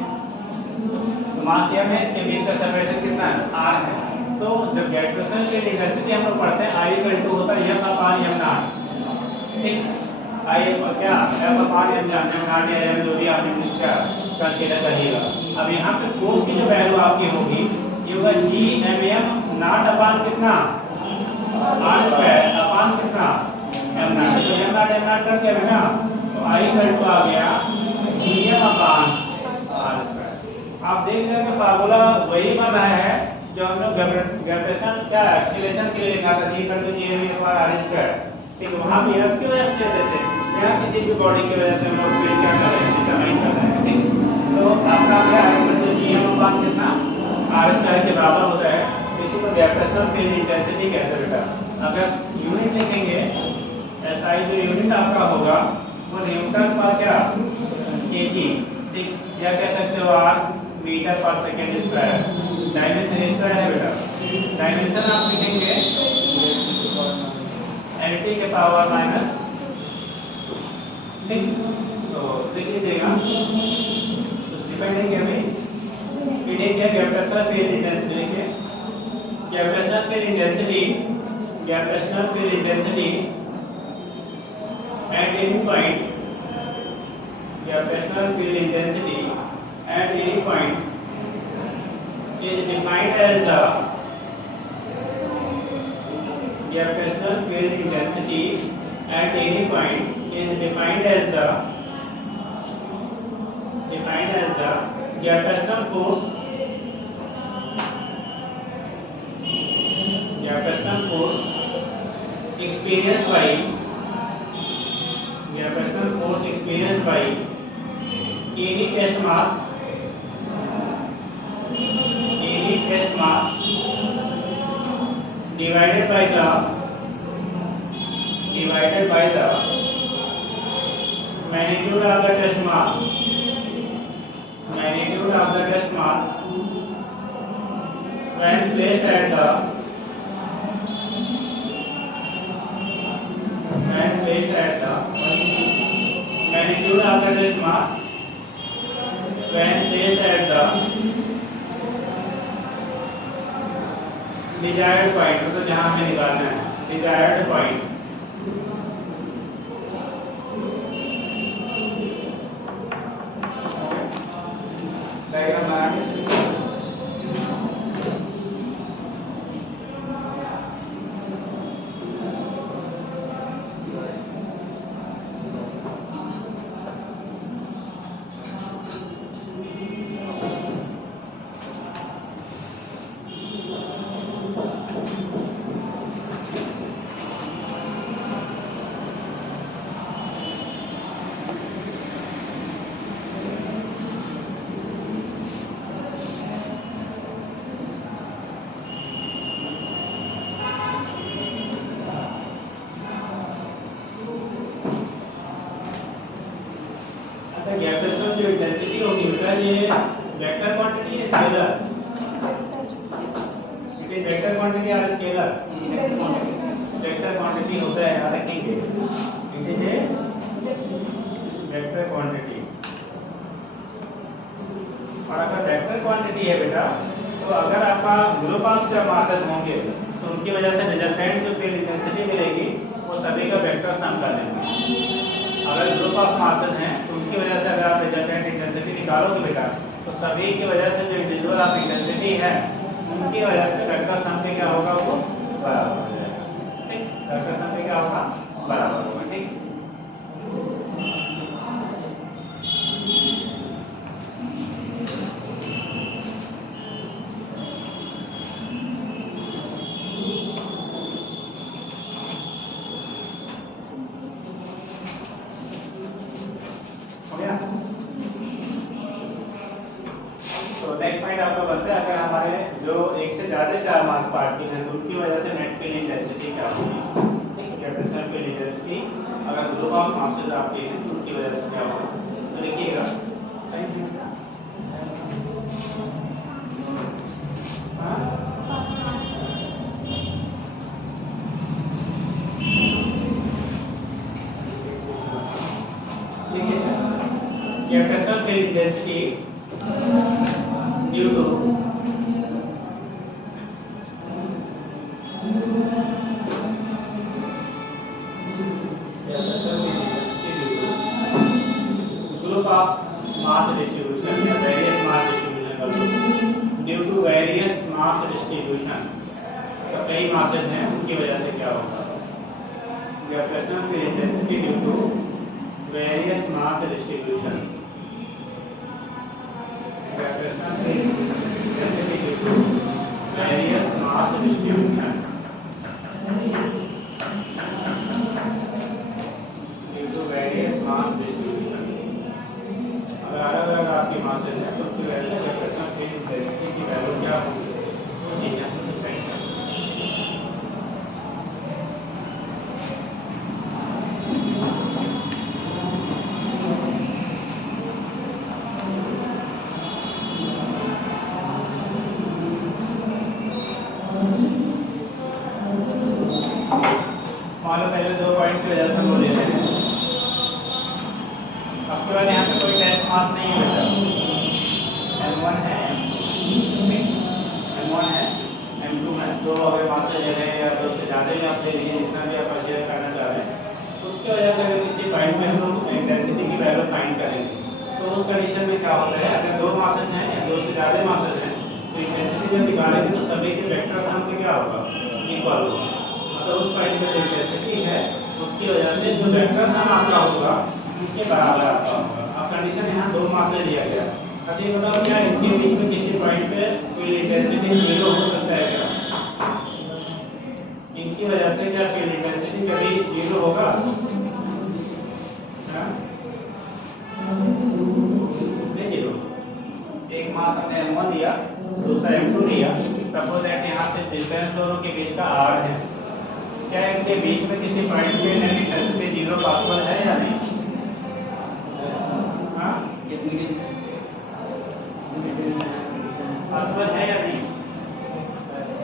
तो मास यम है, इसके बीच का सेपरेशन कितना है r है। तो जब ग्रेविटेशनल फील्ड इंटेंसिटी हम लोग पढ़ते हैं I इक्वल टू होता है m अपॉन m नॉट, ठीक, I क्या m अपॉन m नॉट या m जो भी आपने क्या कंसीडर करिएगा। अब यहाँ पे फोर्स की जो वैल्यू आपकी होगी ये होगा g m नॉट अपॉन कितना r स्क्वायर अपॉन कितना m नॉट, तो m नॉट कर दिया बेटा, तो I इक्वल टू आ गया gm अपॉन r स्क्वायर। आप देख रहे हैं कि फार्मूला वही बन रहा है जो हम लोग ग्रेविटेशनल क्या एक्सीलरेशन के लिए लिखा था, g equal to gm upon r square, ठीक, वहाँ भी f की वजह से देते हैं या किसी भी बॉडी की वजह से हम लोग फील्ड क्या कर रहे हैं डिटरमाइन कर रहे हैं, ठीक। तो आपका क्या है तो gm अपॉन कितना r स्क्वायर के बराबर होता है, इसी को ग्रेविटेशनल फील्ड इंटेंसिटी कहते हैं बेटा। अगर यूनिट लिखेंगे SI जो यूनिट आपका होगा वो न्यूटन पर क्या kg, ठीक, या कह सकते हो r मीटर पर सेकेंड स्क्वायर, डायमेंशन स्क्वायर है बेटा, डायमेंशन आप लिखेंगे lt के पावर माइनस, ठीक, तो लिख लीजिएगा। तो डिपेंडिंग है भाई फिर क्या ग्रेविटेशनल फील्ड इंटेंसिटी लिखिए, gravitational field intensity at any point, gravitational field intensity at any point is defined as the gravitational field intensity at any point is defined as the gravitational force experienced by any test mass divided by the magnitude of the test mass when placed at the magnitude of the test mass when placed at the desired point, तो जहाँ हमें निकालना है desired point, diagram बना के gravitational जो intensity होगी बेटा ये वेक्टर क्वांटिटी है scalar, it is vector quantity और स्केलर, वेक्टर क्वांटिटी होता है याद रखेंगे, it is a vector quantity. और अगर वेक्टर क्वांटिटी है बेटा तो अगर आपका ग्रुप ऑफ मासेस होंगे तो उनकी वजह से रिजल्टेंट जो फील्ड इंटेंसिटी मिलेगी वो सभी सम कर लेंगे। अगर ग्रुप ऑफ मासेस हैं तो उनकी वजह से अगर आप रिजल्टेंट इंटेंसिटी निकालोगे बेटा, तो सभी की वजह से जो इंडिविजुअल ऑफ इंटेंसिटी है उनकी वजह से वेक्टर सम पे क्या होगा, वो बराबर हो जाएगा। ठीक, वेक्टर सम पे क्या होगा, बराबर होगा। ठीक, हो गया। तो नेक्स्ट पॉइंट आपका बनता है, अगर हमारे जो एक से ज्यादा चार मास पार्टिकल हैं तो उनकी वजह से नेट फील्ड इंटेंसिटी क्या होगी। ठीक, कैपेसिटर फील्ड इंटेंसिटी अगर ग्रुप ऑफ मासेस आपके हैं तो उनकी वजह से क्या होगा। तो लिखिएगा, capacitor field intensity due to group of mass distribution या वेरियस मास डिस्ट्रीब्यूशन कर लो, due to various mass distribution, तो कई मासेस हैं उनकी वजह से क्या होगा। Capacitor field intensity due to various mass distribution, capacitor field intensity due to various mass distribution, due to various mass distribution. अगर अलग अलग आपकी मासेस हैं तो उसकी वजह से कैपेसिटर फील्ड इंटेंसिटी की वैल्यू क्या होगी, वो चीजें हम डिसाइड करेंगे। मान लो पहले 2 पॉइंट की वजह से हम ले रहे हैं, आपके बाद यहाँ पे कोई टेस्ट मास नहीं है बेटा, M1 है, M1 है, M2 है, तो अगर मास ले रहे हैं या 2 से ज़्यादा ही आप ले लीजिए, जितना भी आप शेयर करना चाह रहे हैं, तो उसकी वजह से अगर किसी पॉइंट में हम लोग इंटेंसिटी की वैल्यू फाइंड करेंगे, तो उस कंडीशन में क्या होता है, अगर 2 मासेस हैं या 2 से ज़्यादा मासेस हैं तो इंटेंसिटी जब निकालेंगे तो सभी के वेक्टर सम पे क्या होगा, इक्वल होगा। अगर उस पॉइंट पे इंटेंसिटी है उसकी वजह से जो वेक्टर सम आपका होगा उनके बराबर आपका होगा। अब कंडीशन यहाँ 2 मासेस लिया गया। अब ये बताओ क्या इनके बीच में किसी पॉइंट पे कोई इंटेंसिटी 0 हो सकता है क्या? इनकी वजह से क्या फील्ड इंटेंसिटी कभी 0 होगा? नहीं 0। एक मास हमने M1 लिया, दूसरा M2 लिया, सपोज दैट यहाँ से डिस्टेंस दोनों के बीच का r है, क्या इनके बीच में किसी पॉइंट पे नेट इंटेंसिटी 0 पॉसिबल है या नहीं? हाँ, पॉसिबल है या नहीं?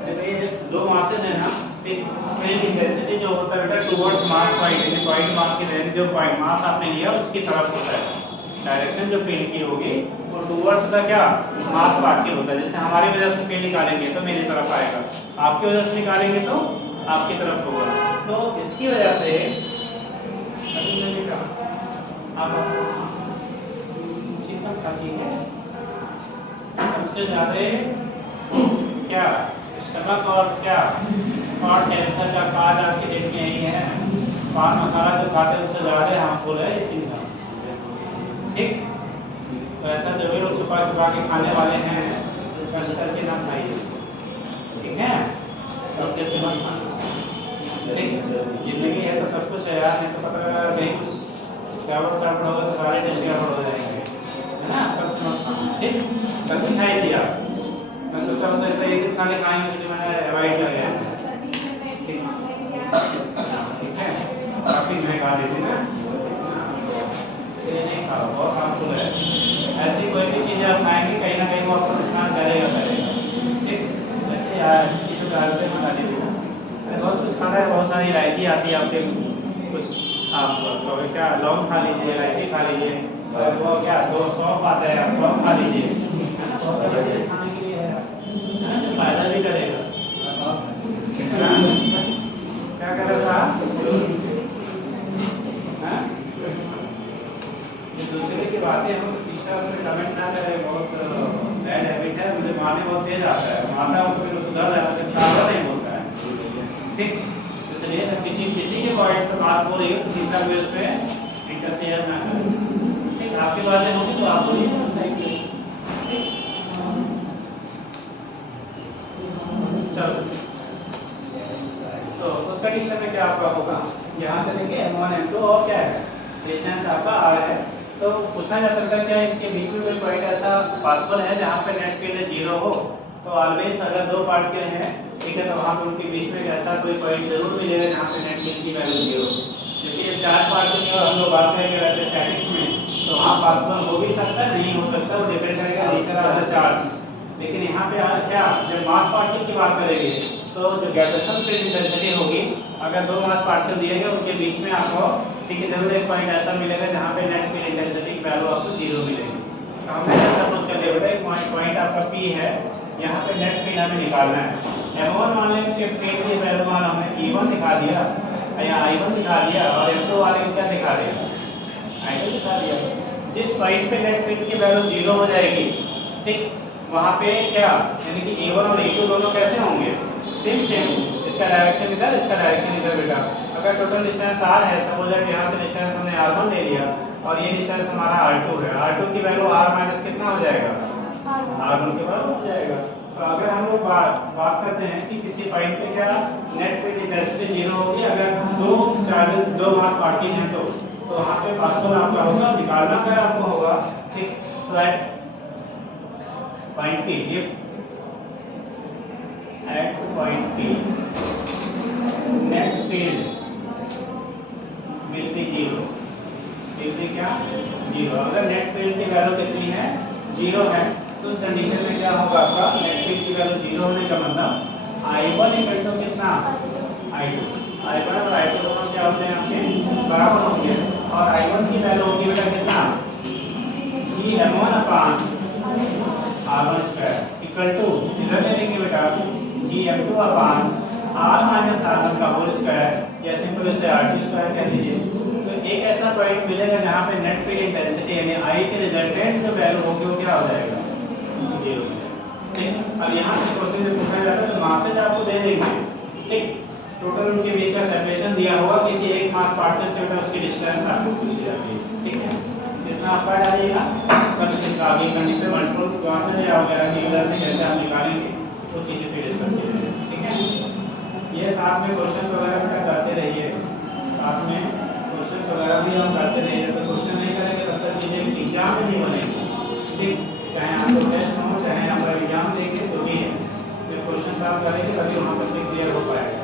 तो ये 2 मासेस है ना, फील्ड इंटेंसिटी जो होता है बेटा टुवर्ड्स मास पॉइंट, यानी पॉइंट मास की रेंज जो पॉइंट मास आपने लिया उसकी तरफ होता है, डायरेक्शन जो फील्ड की होगी वो टुवर्ड्स का क्या मास पार्टिकल होता है। जैसे हमारी वजह से फील्ड निकालेंगे तो मेरी तरफ आएगा, आपकी वजह से निकालेंगे तो आपकी तरफ होगा। तो इसकी वजह से सबसे ज्यादा क्या स्टमक और क्या और कैंसर का काज आज के डेट में यही है, पान मसाला जो खाते हैं उससे ज़्यादा हार्मफुल है ये चीज़। ठीक, तो ऐसा जो भी लोग छुपा छुपा के खाने वाले हैं सर्च करके ना खाइए, ठीक है, सब जैसे मत खाना। ठीक, जिंदगी है तो सब कुछ है यार, नहीं तो पता लगा नहीं कुछ गड़बड़ सड़बड़ होगा तो सारे देश गड़बड़ हो जाएंगे, है ना, सब मत खाना। ठीक, सब दिखाई दिया, मैं सोचा होता है एक दिन खाने खाएंगे जो मैंने अवॉइड कर गया। ठीक है, काफ़ी मैं खा लेती ना, ये नहीं खाओ, बहुत हार्मफुल है। ऐसी कोई भी चीज़ आप खाएंगे कहीं ना कहीं वो आपको नुकसान करेगा करेगा। ठीक, जैसे यार चीज़ों का हल्के में खा लीजिए ना, बहुत कुछ खाना है, बहुत सारी इलायची आती है आपके, कुछ आप कभी क्या लौंग खा लीजिए, इलायची खा लीजिए, और वो क्या सौंफ आता है आप सौंफ खा लीजिए, बहुत सारी चीज़ें खाने के लिए है, फायदा भी करेगा। क्या कर रहा था देखो तीसरा उसमें कमेंट ना करे, बहुत बैड हैबिट है, मुझे मारने बहुत तेज आता है, मारता हूँ तो फिर सुधर जाता है, सारा नहीं बोलता है। ठीक, इसलिए किसी के पॉइंट पर बात हो रही हो तो तीसरा भी उस पर इंटरफेयर ना करें। ठीक, आपकी बातें होंगी तो आप बोलिए ना साइड पे। ठीक, चलो, तो उस कंडीशन में क्या आपका होगा, यहाँ से देखिए M1 M2 और क्या है, डिस्टेंस आपका R है। तो पूछा जा सकता है क्या इनके बीच में कोई पॉइंट ऐसा पॉसिबल है जहाँ पे नेट फील्ड 0 हो? तो ऑलवेज अगर दो पार्टिकल हैं, ठीक है, तो वहाँ पे उनके बीच में ऐसा कोई पॉइंट जरूर मिलेगा जहाँ पे नेट फील्ड की वैल्यू 0 हो। क्योंकि ये चार पार्टिकल की हम लोग बात करेंगे इलेक्ट्रोस्टैटिक्स में, तो वहाँ पॉसिबल हो भी सकता है, नहीं हो सकता, वो डिपेंड करेगा नेचर ऑफ द चार्ज। लेकिन यहाँ पे क्या, जब मास पार्टिकल की बात करेंगे तो जो ग्रेविटेशनल फील्ड इंटेंसिटी होगी, अगर दो मास पार्टिकल दिए गए उनके बीच में आपको, ठीक है, जरूर एक पॉइंट ऐसा मिलेगा जहाँ पे नेट फील्ड इंटेंसिटी की वैल्यू आपको 0 मिलेगी। तो हमने ऐसा कुछ कर दिया, एक पॉइंट आपका P है, यहाँ पे नेट फील्ड हमें निकालना है। M1 वाले के फील्ड की वैल्यू मान हमने E1 दिखा दिया या I1 दिखा दिया, और M2 वाले को क्या दिखा दिया, I2 दिखा दिया। जिस पॉइंट पे नेट फील्ड की वैल्यू 0 हो जाएगी, ठीक, वहाँ पे क्या, यानी कि E1 और E2 दोनों कैसे होंगे, सेम, इसका डायरेक्शन इधर, इसका डायरेक्शन इधर बेटा। अगर टोटल डिस्टेंस R है, सपोज दैट यहाँ से डिस्टेंस हमने R1 ले लिया और ये डिस्टेंस हमारा R2 है, R2 की वैल्यू R माइनस कितना हो जाएगा, R1 के बराबर हो जाएगा। तो अगर हम लोग बात करते हैं कि किसी पॉइंट पे क्या नेट फील्ड इंटेंसिटी 0 होगी, अगर दो चार्जेस, दो मास पार्टिकल हैं, तो वहाँ पे पॉसिबल आपका होगा, निकालना अगर आपको होगा, ठीक, तो at point P, at point P net field will be 0, क्या 0। अगर नेट फील्ड की वैल्यू कितनी है, 0 है, तो उस कंडीशन में क्या होगा, आपका नेट फील्ड की वैल्यू 0 होने का मतलब I1 इक्वल टू कितना, I2, I1 और I2 दोनों क्या होते हैं आपके बराबर होंगे, और I1 की वैल्यू होगी बेटा कितना, Gm1 R1 square equal to, इधर ले लेंगे बेटा Gm2 R माइनस R1 का होल स्क्वायर, या सिंपल इसे R2 स्क्वायर कह दीजिए। तो एक ऐसा पॉइंट मिलेगा जहाँ पे नेट फील्ड इंटेंसिटी यानी I के रिजल्टेंट जो वैल्यू होगी वो क्या हो जाएगा, 0। ठीक, अब यहाँ से क्वेश्चन जो पूछा जाता है तो मासेज आपको दे देंगे, ठीक, टोटल उनके बीच का सेपरेशन दिया होगा, किसी एक मास पार्टिकल से बेटा उसकी डिस्टेंस आपको पूछी जाती है। ठीक है, इतना आप पढ़ जाइएगा, कल आगे कंडीशन कंट्रोल कहाँ से दिया वगैरह की वजह से कैसे आप निकालेंगे वो चीज़ें फिर डिस्कस की जाएंगी। ठीक है, ये साथ में क्वेश्चन वगैरह बेटा करते रहिए, साथ में क्वेश्चन वगैरह भी हम करते रहिए, तो क्वेश्चन नहीं करेंगे तब तक चीज़ें एग्जाम में नहीं बनेगी। ठीक, चाहे आपको टेस्ट हो, चाहे आप एग्जाम देंगे, तो भी है, जब क्वेश्चन सॉल्व करेंगे तभी वहाँ पर क्लियर हो पाएगा।